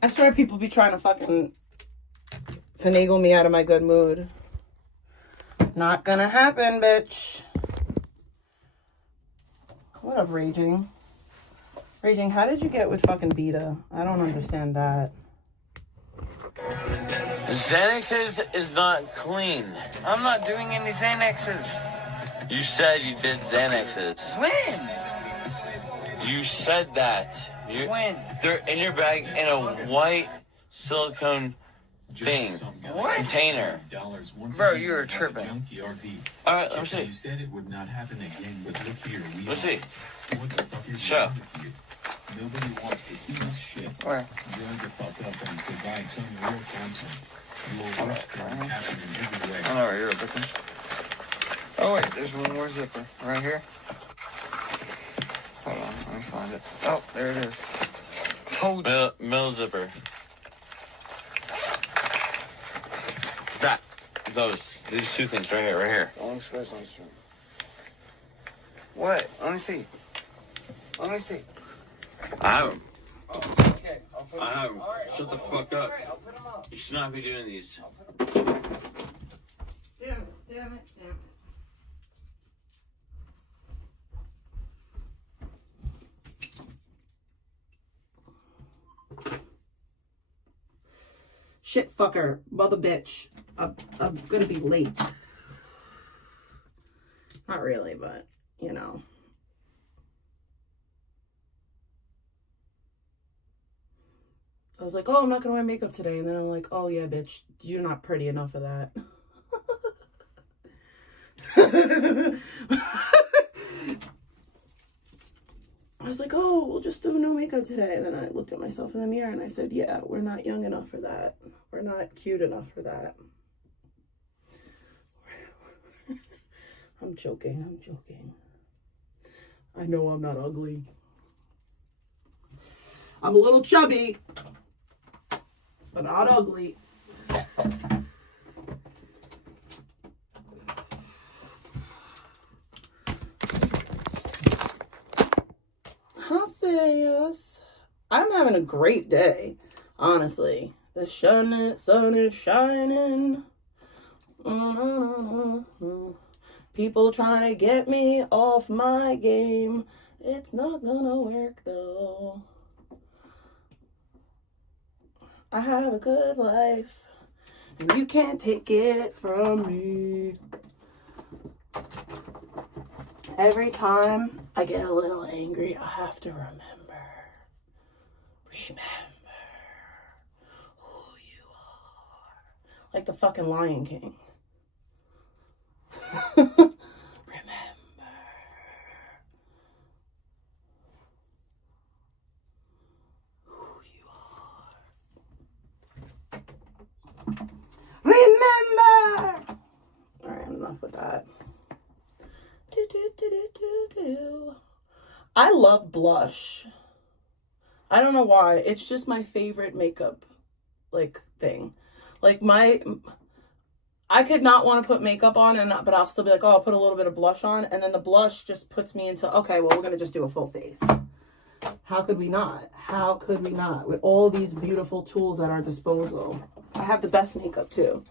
I swear people be trying to fucking finagle me out of my good mood. Not gonna happen, bitch. What up, Raging? Raging, how did you get with fucking Beta? I don't understand that. Xanaxes is not clean. I'm not doing any Xanaxes. You said you did Xanaxes. When? You said that. When? They're in your bag in a white silicone thing. What? Container. Bro, you're tripping. Alright, let me see. You said it would not happen again, but look here. Let's see. What the fuck is Show. wrong with you? Nobody wants to see this shit. Where? Grow the fuck up and provide some real content. You will watch crime happen in every way. I know where you're looking. Oh wait, there's one more zipper. Right here. Hold on, let me find it. Oh, there it is. Middle zipper. That. These two things right here. Long space on string. What? Let me see. Let me see. I have them. Oh, okay. I'll put I have them. them. All right, Shut the fuck up. I'll put them up. You should not be doing these. Damn it. Shit fucker, mother bitch. I'm gonna be late. Not really, but you know. I was like, oh, I'm not gonna wear makeup today, and then I'm like, oh yeah, bitch, you're not pretty enough for that. I was like, oh, we'll just do no makeup today. And then I looked at myself in the mirror and I said, yeah, we're not young enough for that. We're not cute enough for that. I'm joking. I know I'm not ugly. I'm a little chubby, but not ugly. Yes. I'm having a great day, honestly. The sun is shining. People trying to get me off my game. It's not gonna work though. I have a good life, and you can't take it from me. Every time I get a little angry, I have to remember who you are. Like the fucking Lion King. Remember who you are. Remember! Alright, enough with that. I love blush. I don't know why. It's just my favorite makeup, like, thing. Like, I could not want to put makeup on, but I'll still be like, oh, I'll put a little bit of blush on. And then the blush just puts me into, okay, well, we're going to just do a full face. How could we not? How could we not? With all these beautiful tools at our disposal. I have the best makeup, too.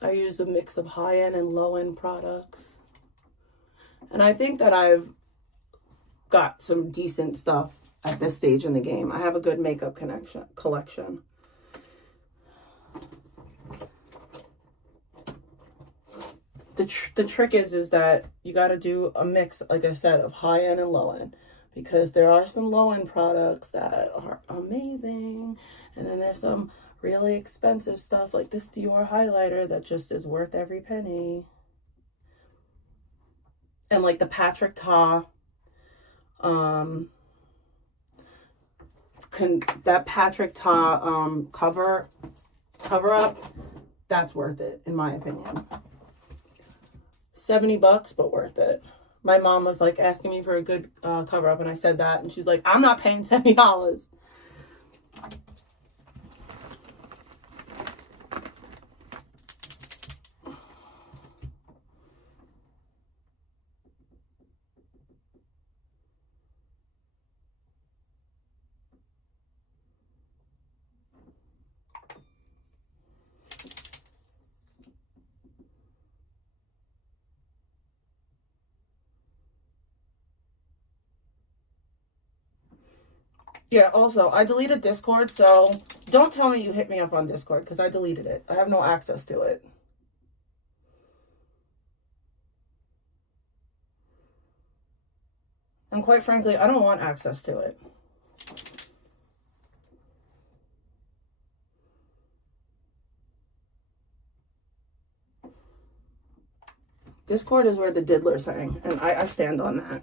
I use a mix of high-end and low-end products. And I think that I've got some decent stuff at this stage in the game. I have a good makeup collection. The trick is that you got to do a mix, like I said, of high-end and low-end. Because there are some low-end products that are amazing. And then there's some really expensive stuff like this Dior highlighter that just is worth every penny. And like the Patrick Ta, that Patrick Ta cover up, that's worth it in my opinion. $70, but worth it. My mom was like asking me for a good cover up, and I said that, and she's like, I'm not paying $70. Yeah, also, I deleted Discord, so don't tell me you hit me up on Discord, because I deleted it. I have no access to it. And quite frankly, I don't want access to it. Discord is where the diddlers hang, and I stand on that.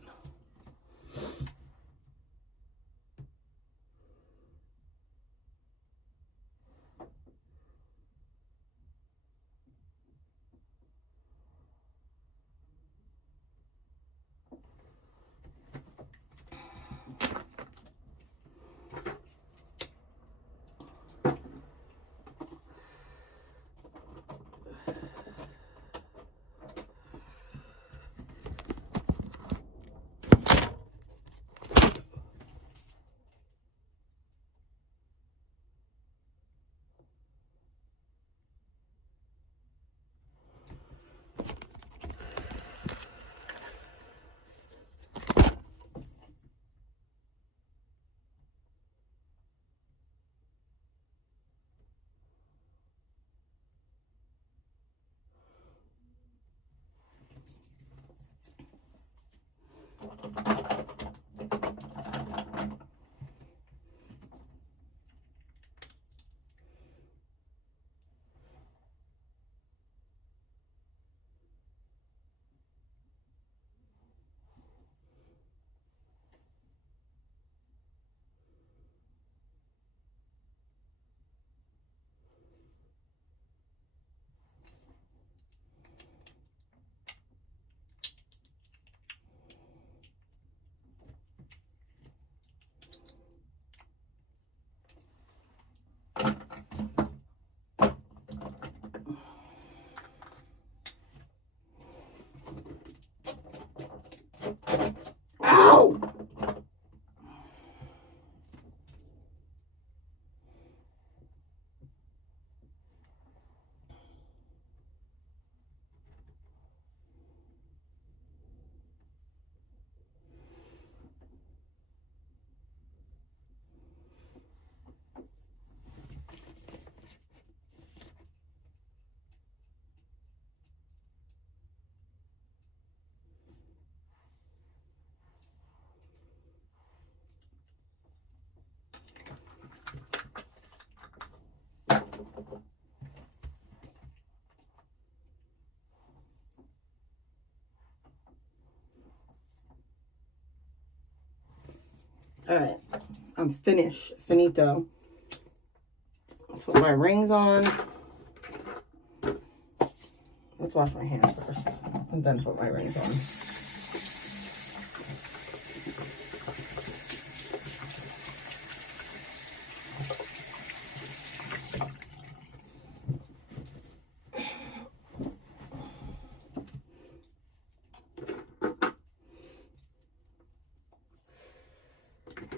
All right, I'm finished. Finito. Let's put my rings on. Let's wash my hands first and then put my rings on.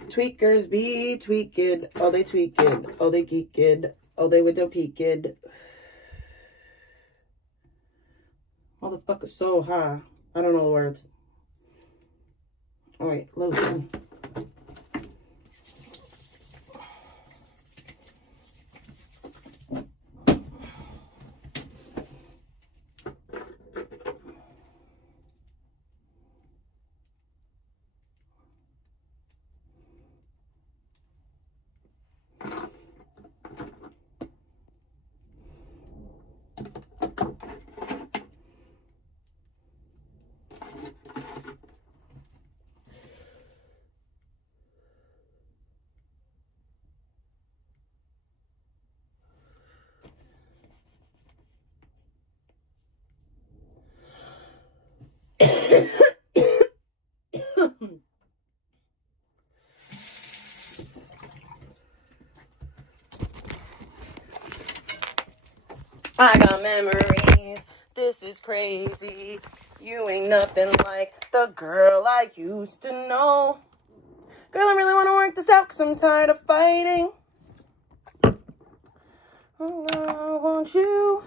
Tweakers be tweaked. Oh, they tweaked. Oh, they geeked. Oh, they with the peaked. Motherfucker so high. I don't know the words. All right, lotion. I got memories. This is crazy. You ain't nothing like the girl I used to know. Girl, I really want to work this out because I'm tired of fighting. Oh, I want you.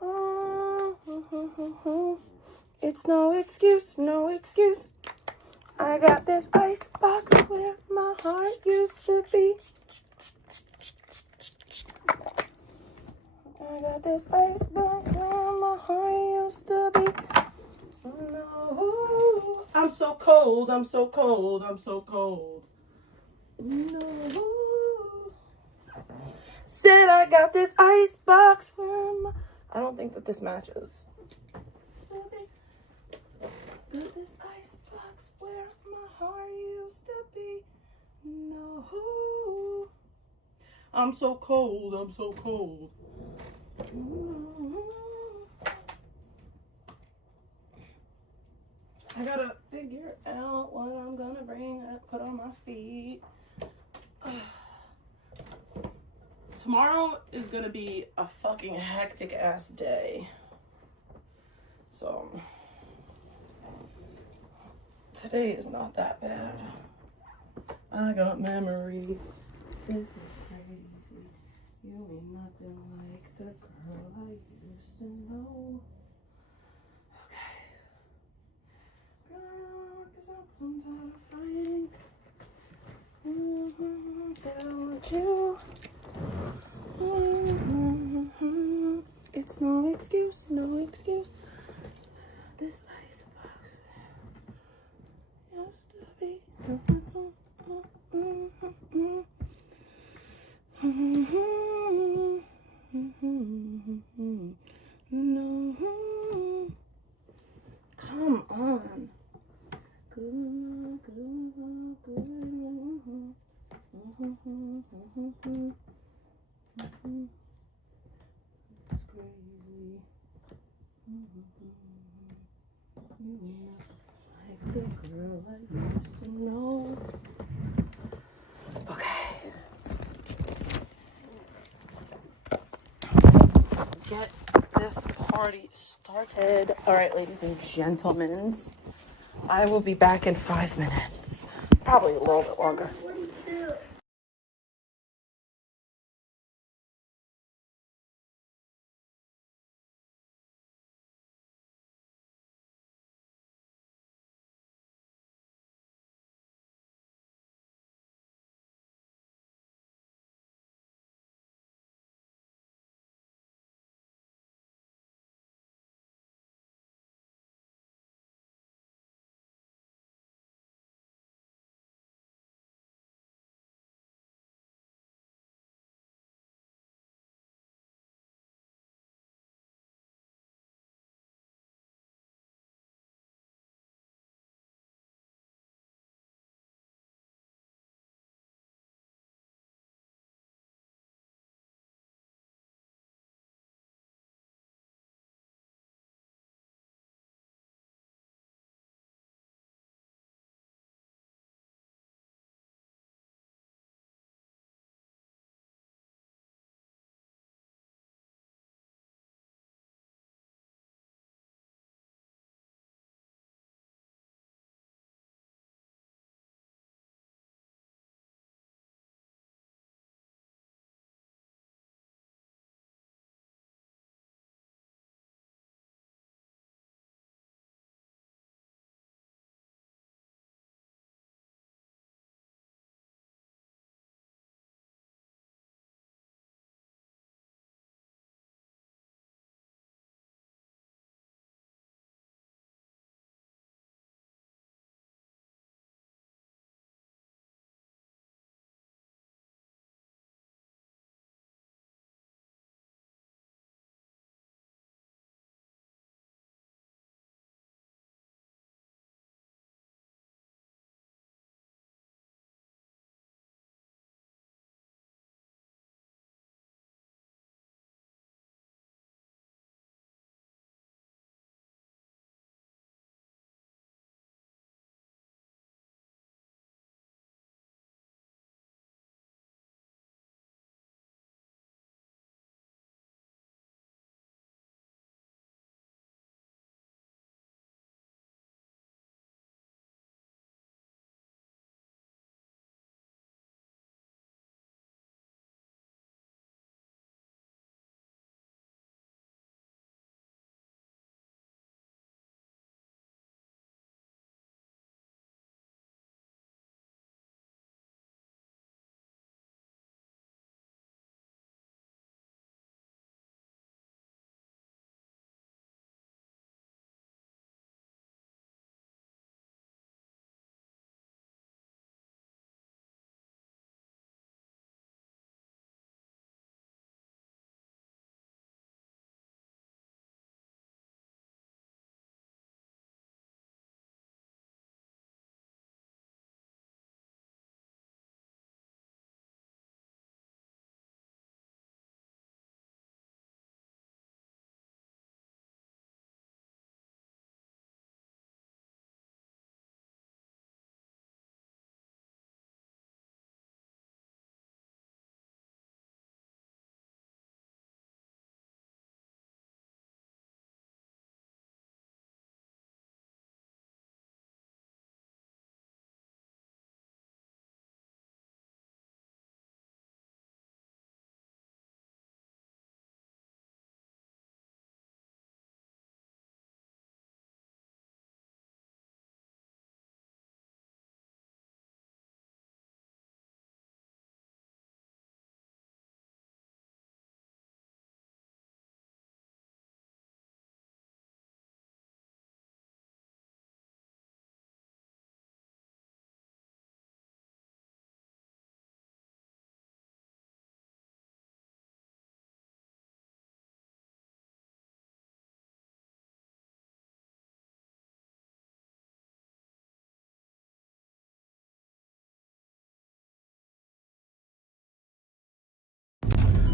Oh, it's no excuse, no excuse. I got this ice box where my heart used to be. I got this ice box where my heart used to be. No, I'm so cold, I'm so cold, I'm so cold. No. Said I got this ice box where my... I don't think that this matches. Got this ice box where my heart used to be. No. I'm so cold, I'm so cold. I gotta figure out what I'm gonna bring up, put on my feet. Tomorrow is gonna be a fucking hectic ass day. So today is not that bad. I got memories. This is crazy. You ain't nothing like the girl I used to know. Okay. I'm tired of fighting. But I want you. It's no excuse, no excuse. This icebox used to be. No. Come on. It's crazy. You like the girl I used to know. Okay. Let's get this party started. All right, ladies and gentlemen. I will be back in 5 minutes. Probably a little bit longer.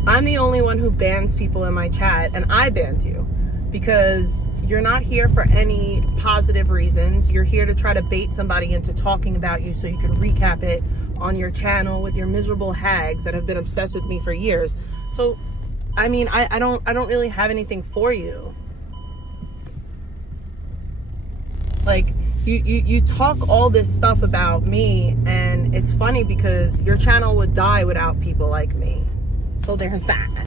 I'm the only one who bans people in my chat, and I banned you because you're not here for any positive reasons. You're here to try to bait somebody into talking about you so you can recap it on your channel with your miserable hags that have been obsessed with me for years. So, I mean, I don't really have anything for you. Like, you talk all this stuff about me, and it's funny because your channel would die without people like me. So there's that.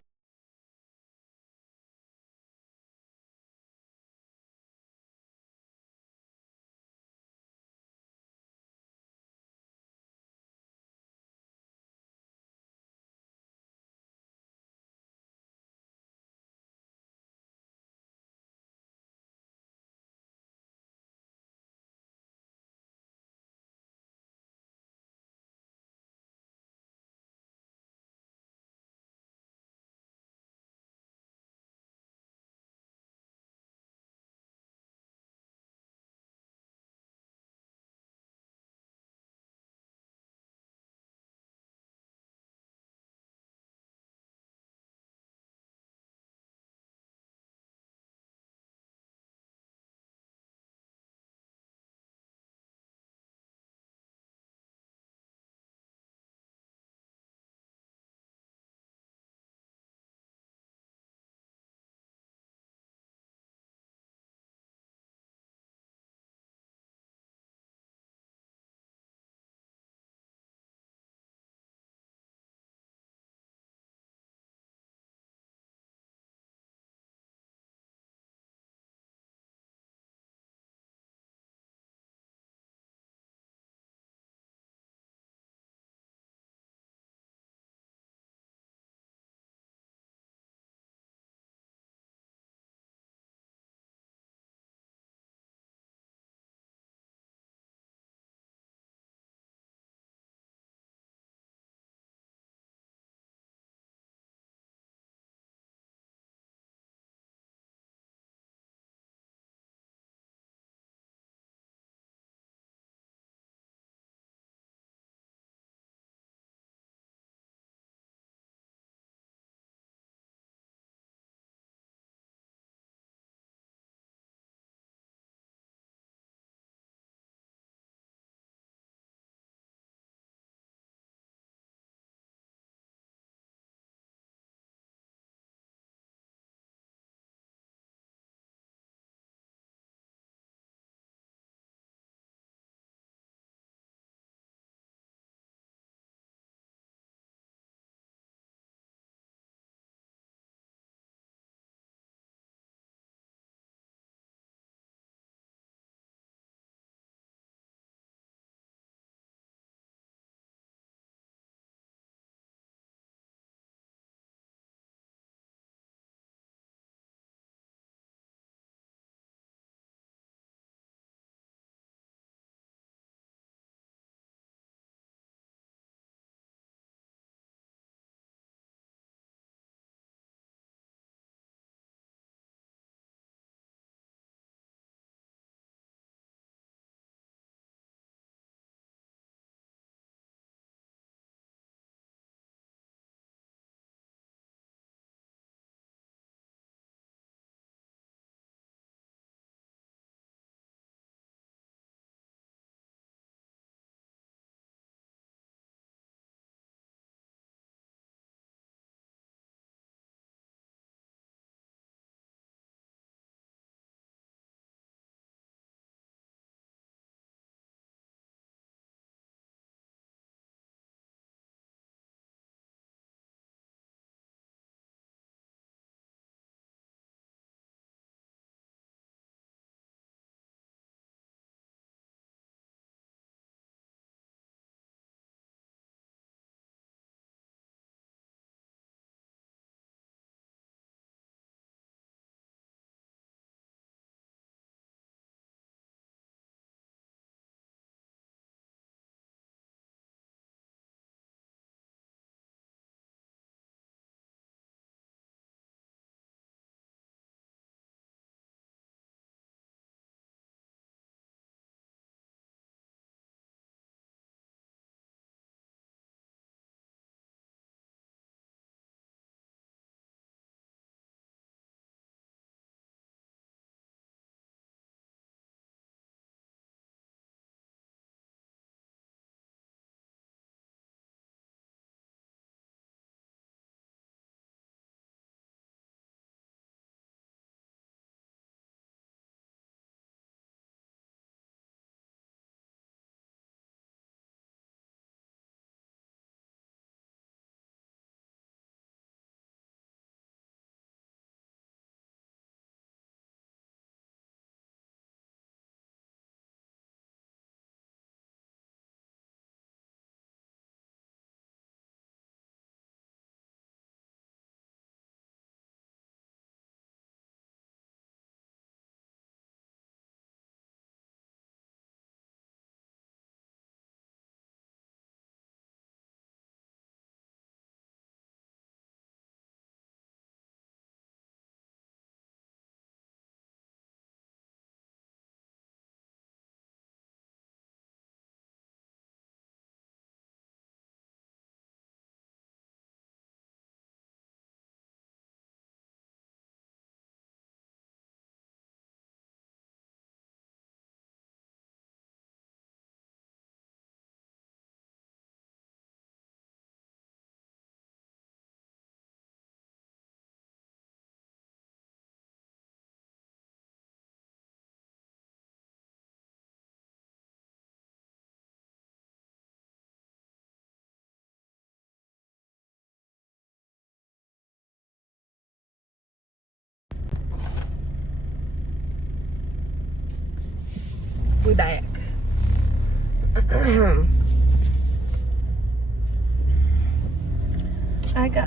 We back.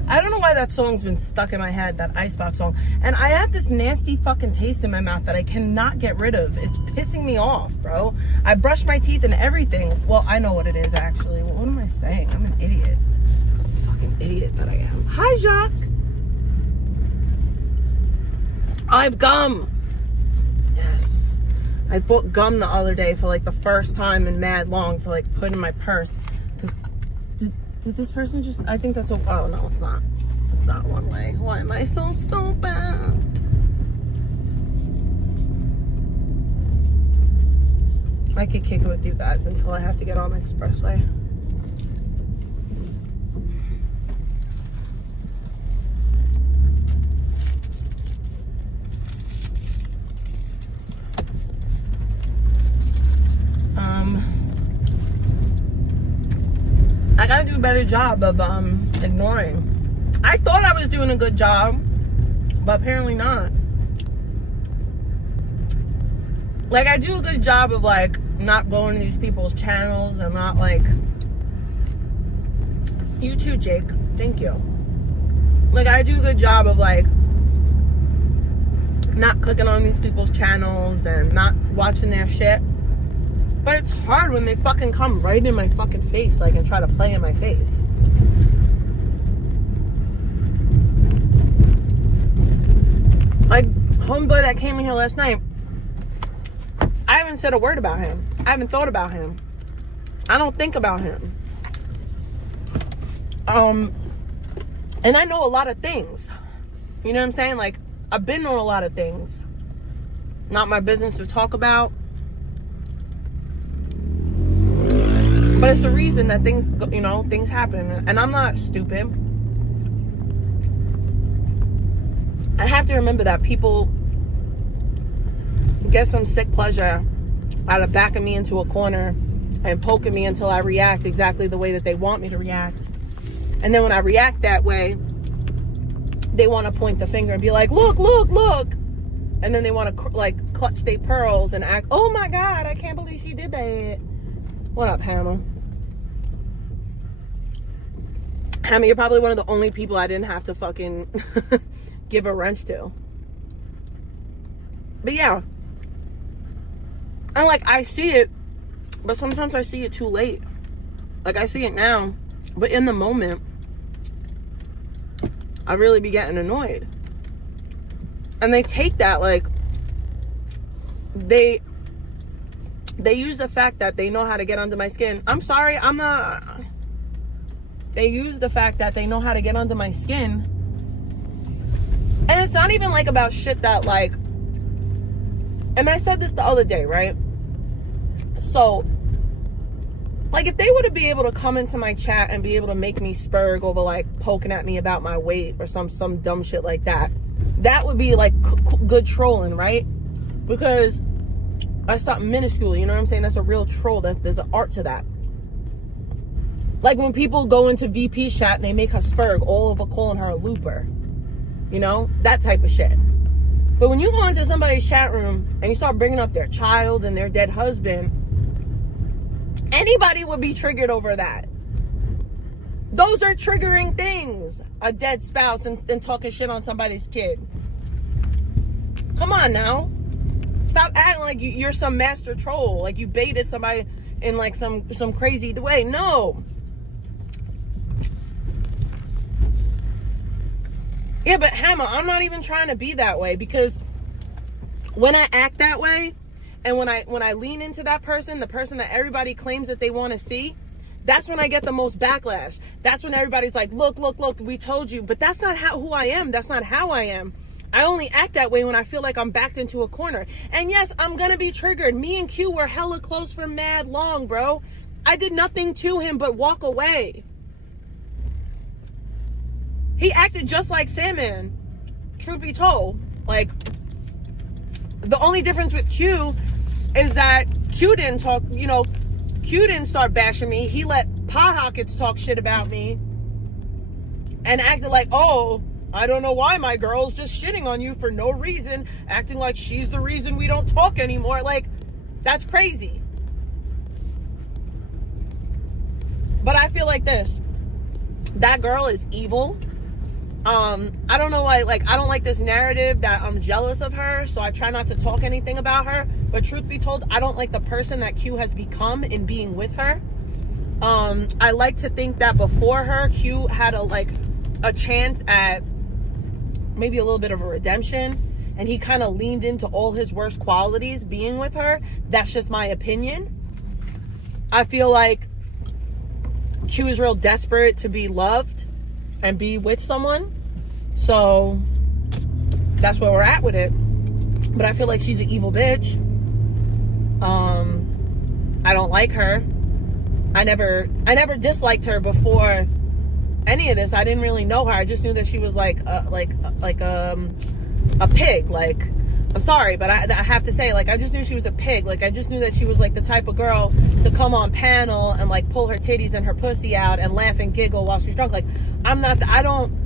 I don't know why that song's been stuck in my head, that Icebox song. And I have this nasty fucking taste in my mouth that I cannot get rid of. It's pissing me off, bro. I brush my teeth and everything. Well, I know what it is, actually. What am I saying? I'm an idiot. Fucking idiot that I am. Hi, Jacques. I have gum. Yes. I bought gum the other day for like the first time in mad long to like put in my purse. Because did this person just, I think that's a, oh no, it's not. It's not one way. Why am I so stupid? I could kick it with you guys until I have to get on the expressway. I gotta do a better job of ignoring. I thought I was doing a good job, but apparently not. Like, I do a good job of like not going to these people's channels and not like, you too, Jake, thank you. Like, I do a good job of like not clicking on these people's channels and not watching their shit. But it's hard when they fucking come right in my fucking face, like, and try to play in my face. Like, homeboy that came in here last night, I haven't said a word about him. I haven't thought about him. I don't think about him. And I know a lot of things. You know what I'm saying? Like, I've been on a lot of things. Not my business to talk about. But it's a reason that things, you know, things happen. And I'm not stupid. I have to remember that people get some sick pleasure out of backing me into a corner and poking me until I react exactly the way that they want me to react. And then when I react that way, they want to point the finger and be like, look, look, look. And then they want to like clutch their pearls and act, oh my God, I can't believe she did that. What up, Hammer? Hammer, you're probably one of the only people I didn't have to fucking give a wrench to. But yeah. And like, I see it, but sometimes I see it too late. Like, I see it now, but in the moment, I really be getting annoyed. And they take that, like, they use the fact that they know how to get under my skin. I'm sorry, I'm not. They use the fact that they know how to get under my skin. And it's not even like about shit that like, and I said this the other day, right? So, like, if they were to be able to come into my chat and be able to make me spurg over like poking at me about my weight or some dumb shit like that, that would be like good trolling, right? Because that's something minuscule, you know what I'm saying? That's a real troll. There's an art to that. Like when people go into VP chat and they make her spurg all over calling her a looper. You know? That type of shit. But when you go into somebody's chat room and you start bringing up their child and their dead husband, anybody would be triggered over that. Those are triggering things. A dead spouse and talking shit on somebody's kid. Come on now. Stop acting like you're some master troll. Like you baited somebody in like some crazy way. No. Yeah, but Hammer, I'm not even trying to be that way, because when I act that way and when I lean into that person, the person that everybody claims that they want to see, that's when I get the most backlash. That's when everybody's like, look, look, look, we told you. But that's not who I am. That's not how I am. I only act that way when I feel like I'm backed into a corner. And yes, I'm going to be triggered. Me and Q were hella close for mad long, bro. I did nothing to him but walk away. He acted just like Sandman, truth be told. Like, the only difference with Q is that Q didn't talk, you know, Q didn't start bashing me. He let Pockets talk shit about me and acted like, oh, I don't know why my girl's just shitting on you for no reason, acting like she's the reason we don't talk anymore. Like, That's crazy. But I feel like this. That girl is evil. I don't know why, like, I don't like this narrative that I'm jealous of her, so I try not to talk anything about her. But truth be told, I don't like the person that Q has become in being with her. I like to think that before her, Q had a chance at maybe a little bit of a redemption, and he kind of leaned into all his worst qualities being with her. That's just my opinion. I feel like Q is real desperate to be loved and be with someone. So that's where we're at with it. But I feel like she's an evil bitch. I don't like her. I never disliked her before any of this. I didn't really know her. I just knew that she was like a pig. Like, I'm sorry, but I have to say, like, I just knew she was a pig. Like, I just knew that she was like the type of girl to come on panel and like pull her titties and her pussy out and laugh and giggle while she's drunk. Like, I don't,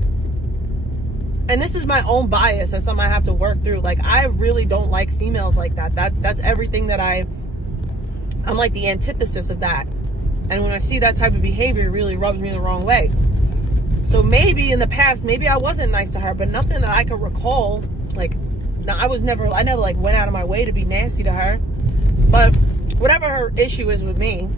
and this is my own bias and something I have to work through. Like, I really don't like females like that. That's everything that I'm like the antithesis of that. And when I see that type of behavior, it really rubs me the wrong way. So maybe in the past, maybe I wasn't nice to her, but nothing that I can recall. Like, I never like went out of my way to be nasty to her. But whatever her issue is with me,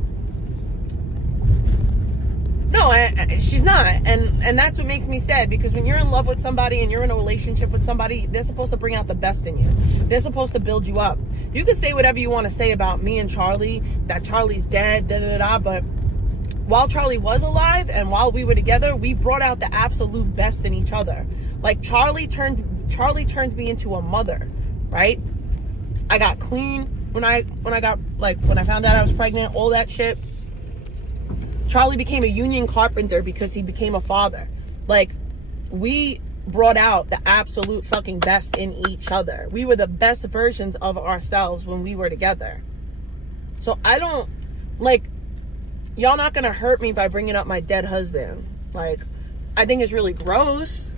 no, she's not. And that's what makes me sad, because when you're in love with somebody and you're in a relationship with somebody, they're supposed to bring out the best in you. They're supposed to build you up. You can say whatever you want to say about me and Charlie, that Charlie's dead, but while Charlie was alive and while we were together, we brought out the absolute best in each other. Like, Charlie turned me into a mother, right? I got clean when I found out I was pregnant, all that shit. Charlie became a union carpenter because he became a father. Like, we brought out the absolute fucking best in each other. We were the best versions of ourselves when we were together. So I don't, like, y'all not gonna hurt me by bringing up my dead husband. Like, I think it's really gross.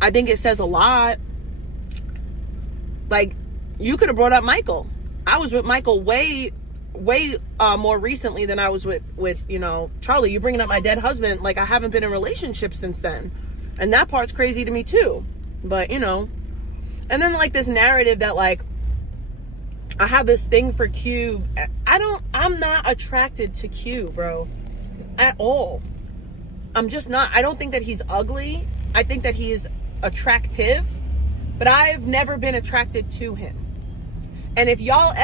I think it says a lot. Like, you could have brought up Michael. I was with Michael way more recently than I was with Charlie. You're bringing up my dead husband. Like, I haven't been in a relationship since then. And that part's crazy to me too. But, and then like this narrative that like, I have this thing for Q. I'm not attracted to Q, bro. At all. I'm just not. I don't think that he's ugly. I think that he is attractive. But I've never been attracted to him. And if y'all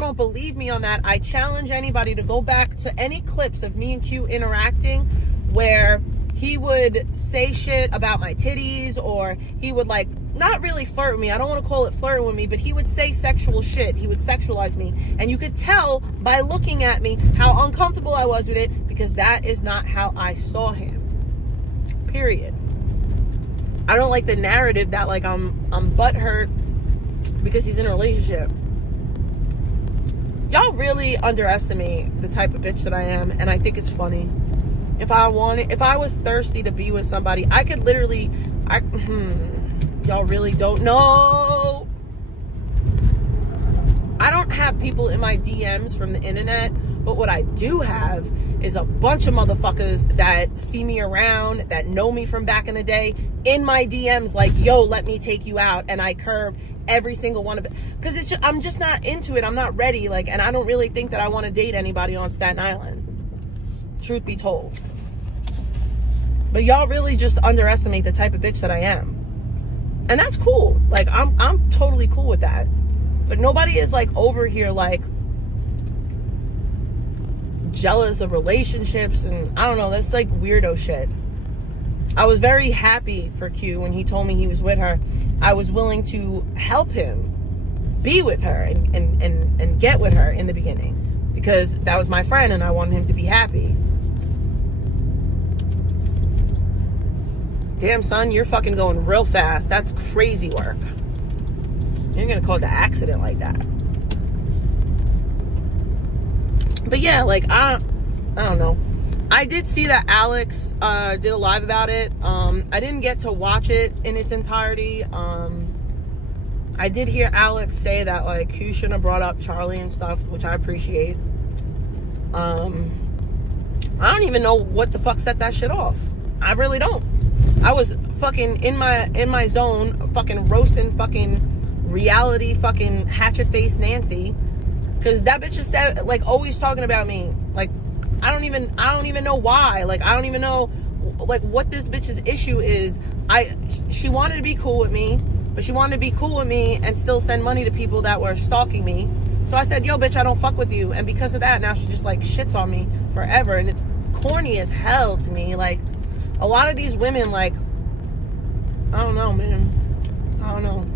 don't believe me on that, I challenge anybody to go back to any clips of me and Q interacting where he would say shit about my titties, or he would like, not really flirt with me. I don't want to call it flirting with me, but he would say sexual shit. He would sexualize me. And you could tell by looking at me how uncomfortable I was with it, because that is not how I saw him. Period. I don't like the narrative that like I'm butthurt because he's in a relationship. Y'all really underestimate the type of bitch that I am, and I think it's funny. If I was thirsty to be with somebody, I could literally, y'all really don't know. I don't have people in my DMs from the internet, but what I do have is a bunch of motherfuckers that see me around, that know me from back in the day, in my DMs like, yo, let me take you out, and I curb every single one of it, because I'm just not into it. I'm not ready, like, and I don't really think that I want to date anybody on Staten Island, truth be told. But y'all really just underestimate the type of bitch that I am, and that's cool. Like, I'm totally cool with that. But nobody is like over here like jealous of relationships, and I don't know, that's like weirdo shit. I was very happy for Q when he told me he was with her. I was willing to help him be with her and get with her in the beginning, because that was my friend and I wanted him to be happy. Damn, son, you're fucking going real fast. That's crazy work. You're gonna cause an accident like that. But yeah, like, I don't know. I did see that Alex did a live about it. I didn't get to watch it in its entirety. I did hear Alex say that, like, Q shouldn't have brought up Charlie and stuff, which I appreciate. I don't even know what the fuck set that shit off. I really don't. I was fucking in my zone, fucking roasting fucking reality fucking hatchet face Nancy, because that bitch is like always talking about me. Like, I don't even know why. Like, I don't even know like what this bitch's issue is. She wanted to be cool with me, but she wanted to be cool with me and still send money to people that were stalking me. So I said, yo, bitch, I don't fuck with you. And because of that, now she just like shits on me forever. And it's corny as hell to me. Like, a lot of these women, like, I don't know, man. I don't know.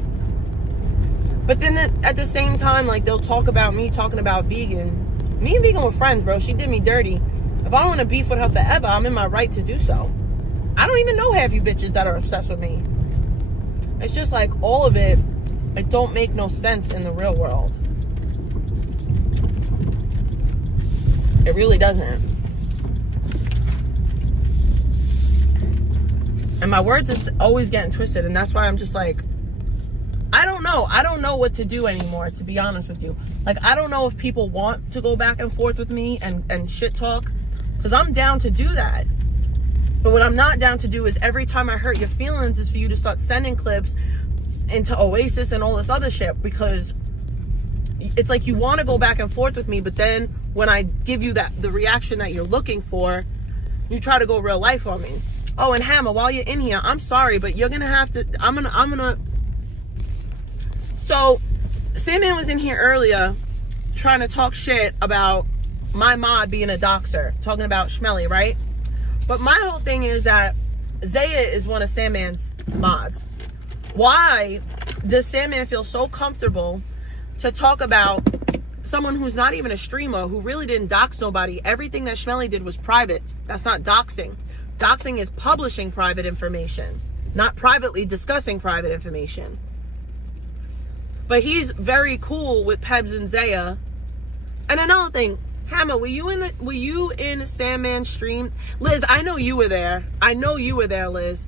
But then at the same time, like, they'll talk about me talking about vegan. Me and vegan were friends, bro. She did me dirty. If I don't want to beef with her forever, I'm in my right to do so. I don't even know half you bitches that are obsessed with me. It's just like all of it don't make no sense in the real world. It really doesn't. And my words is always getting twisted, and that's why I'm just like, I don't know. I don't know what to do anymore, to be honest with you. Like, I don't know if people want to go back and forth with me and shit talk, because I'm down to do that. But what I'm not down to do is every time I hurt your feelings is for you to start sending clips into Oasis and all this other shit, because it's like you want to go back and forth with me, but then when I give you the reaction that you're looking for, you try to go real life on me. Oh, and Hammer, while you're in here, I'm sorry, but you're gonna have to, I'm gonna. So, Sandman was in here earlier trying to talk shit about my mod being a doxer, talking about Schmelly, right? But my whole thing is that Zaya is one of Sandman's mods. Why does Sandman feel so comfortable to talk about someone who's not even a streamer, who really didn't dox nobody? Everything that Schmelly did was private. That's not doxing. Doxing is publishing private information, not privately discussing private information. But he's very cool with Pebs and Zaya. And another thing, Hammer, were you in Sandman's stream? Liz, I know you were there. I know you were there, Liz.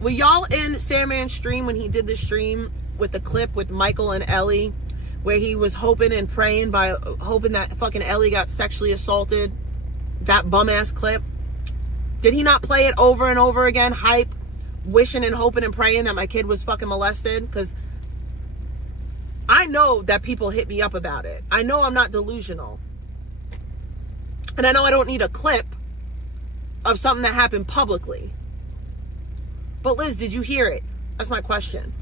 Were y'all in Sandman's stream when he did the stream with the clip with Michael and Ellie, where he was hoping and praying hoping that fucking Ellie got sexually assaulted? That bum ass clip. Did he not play it over and over again? Hype, wishing and hoping and praying that my kid was fucking molested? Because I know that people hit me up about it. I know I'm not delusional. And I know I don't need a clip of something that happened publicly. But Liz, did you hear it? That's my question.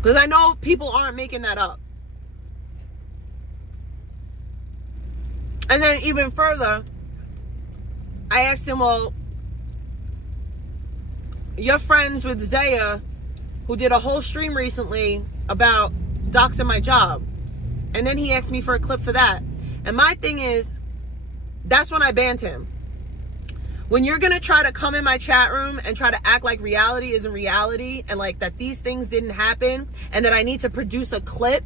Because I know people aren't making that up. And then even further, I asked him, well, you're friends with Zaya, who did a whole stream recently about doxing my job. And then he asked me for a clip for that. And my thing is, that's when I banned him. When you're going to try to come in my chat room and try to act like reality isn't reality, and like that these things didn't happen, and that I need to produce a clip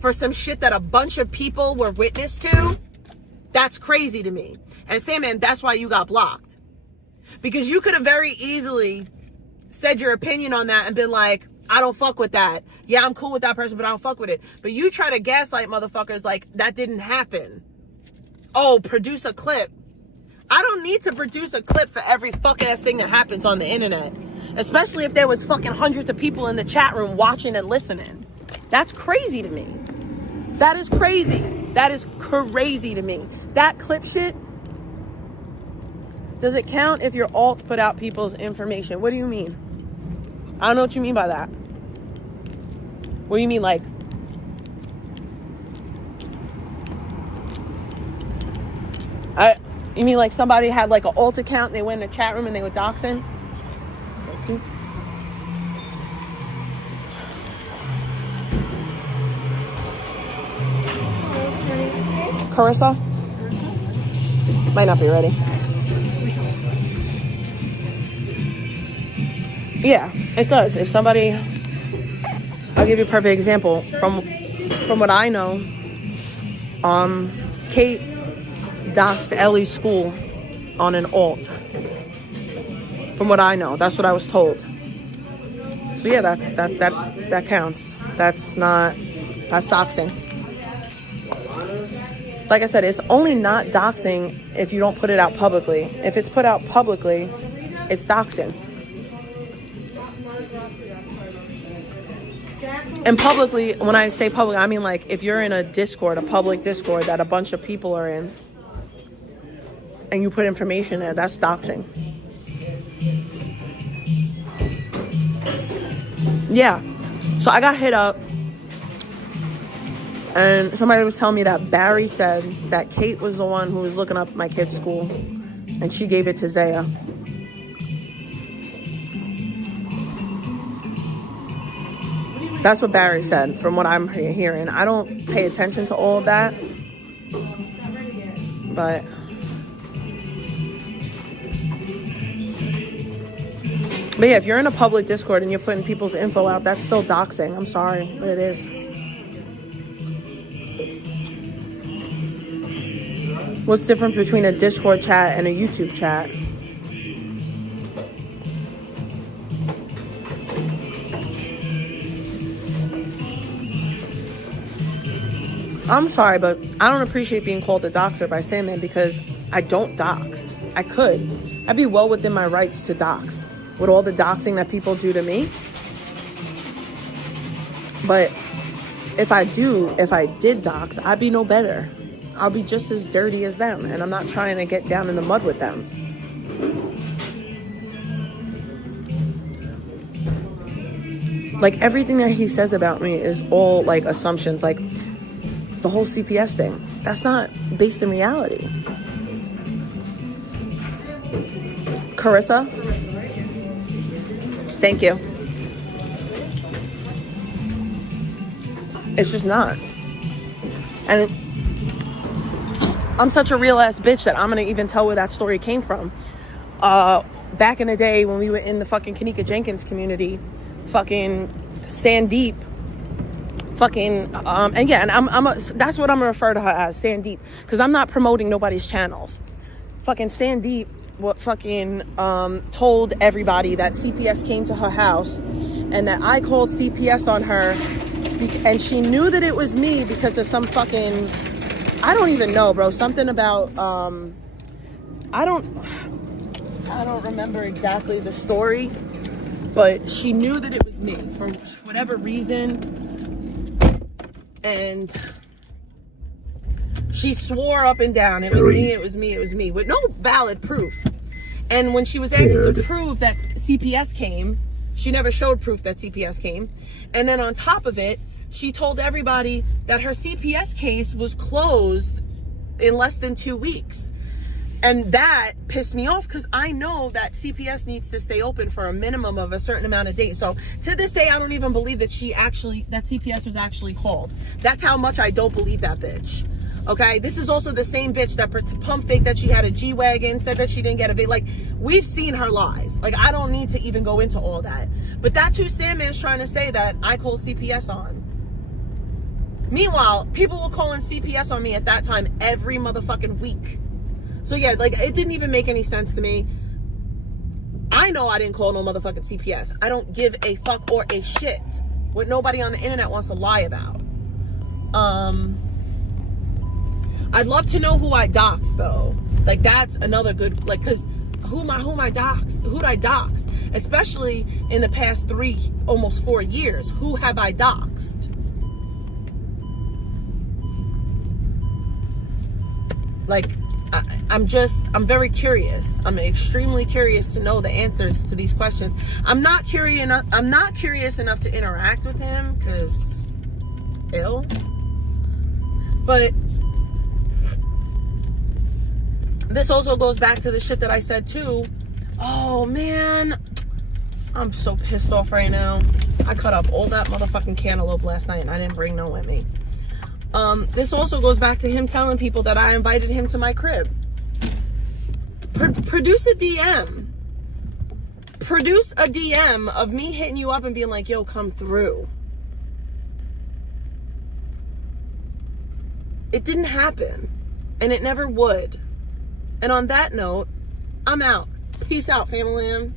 for some shit that a bunch of people were witness to, that's crazy to me. And Sandman, that's why you got blocked. Because you could have very easily said your opinion on that and been like, I don't fuck with that. Yeah, I'm cool with that person, but I don't fuck with it. But you try to gaslight motherfuckers like that didn't happen. Oh, produce a clip. I don't need to produce a clip for every fucking ass thing that happens on the internet. Especially if there was fucking hundreds of people in the chat room watching and listening. That's crazy to me. That is crazy. That is crazy to me. That clip shit. Does it count if your alt put out people's information? What do you mean? I don't know what you mean by that. What do you mean, like? You mean like somebody had like an alt account and they went in the chat room and they were doxing? Carissa? Might not be ready. Yeah, it does. If somebody, I'll give you a perfect example from what I know. Kate doxed Ellie's school on an alt. From what I know, that's what I was told. So yeah, that counts. That's doxing. Like I said, it's only not doxing if you don't put it out publicly. If it's put out publicly, it's doxing. And publicly, when I say public, I mean like if you're in a Discord, a public Discord that a bunch of people are in, and you put information there, that's doxing. Yeah. So I got hit up, and somebody was telling me that Barry said that Kate was the one who was looking up my kid's school, and she gave it to Zaya. That's what Barry said, from what I'm hearing. I don't pay attention to all of that. But yeah, if you're in a public Discord and you're putting people's info out, that's still doxing. I'm sorry, but it is. What's different between a Discord chat and a YouTube chat? I'm sorry, but I don't appreciate being called a doxer by Sandman because I don't dox. I could. I'd be well within my rights to dox with all the doxing that people do to me. But if I did dox, I'd be no better. I'll be just as dirty as them, and I'm not trying to get down in the mud with them. Like, everything that he says about me is all, like, assumptions. Like, the whole CPS thing, that's not based in reality. Carissa? Thank you. It's just not. And I'm such a real ass bitch that I'm gonna even tell where that story came from. Back in the day when we were in the fucking Kanika Jenkins community, fucking Sandeep, fucking and yeah, and that's what I'm gonna refer to her as, Sandeep, because I'm not promoting nobody's channels. Fucking Sandeep told everybody that CPS came to her house and that I called CPS on her, and she knew that it was me because of some fucking, I don't even know, bro, something about I don't remember exactly the story, but she knew that it was me for whatever reason, and she swore up and down it was me with no valid proof. And when she was asked to prove that CPS came, she never showed proof that CPS came. And then on top of it, she told everybody that her CPS case was closed in less than 2 weeks. And that pissed me off because I know that CPS needs to stay open for a minimum of a certain amount of days. So to this day, I don't even believe that that CPS was actually called. That's how much I don't believe that bitch. Okay, this is also the same bitch that pump fake that she had a G-Wagon, said that she didn't get a big, like, we've seen her lies. Like, I don't need to even go into all that. But that's who Sandman's trying to say that I called CPS on. Meanwhile, people were calling CPS on me at that time every motherfucking week. So yeah, like, it didn't even make any sense to me. I know I didn't call no motherfucking CPS. I don't give a fuck or a shit what nobody on the internet wants to lie about. I'd love to know who I doxed though. Like, that's another good, like, cause who'd I dox? Especially in the past almost 4 years. Who have I doxed? Like, I'm very curious. I'm extremely curious to know the answers to these questions. I'm not curious enough to interact with him, cause ill. But this also goes back to the shit that I said too. Oh man, I'm so pissed off right now. I cut up all that motherfucking cantaloupe last night and I didn't bring none with me. This also goes back to him telling people that I invited him to my crib. Produce a DM. Produce a DM of me hitting you up and being like, yo, come through. It didn't happen. And it never would. And on that note, I'm out. Peace out, family.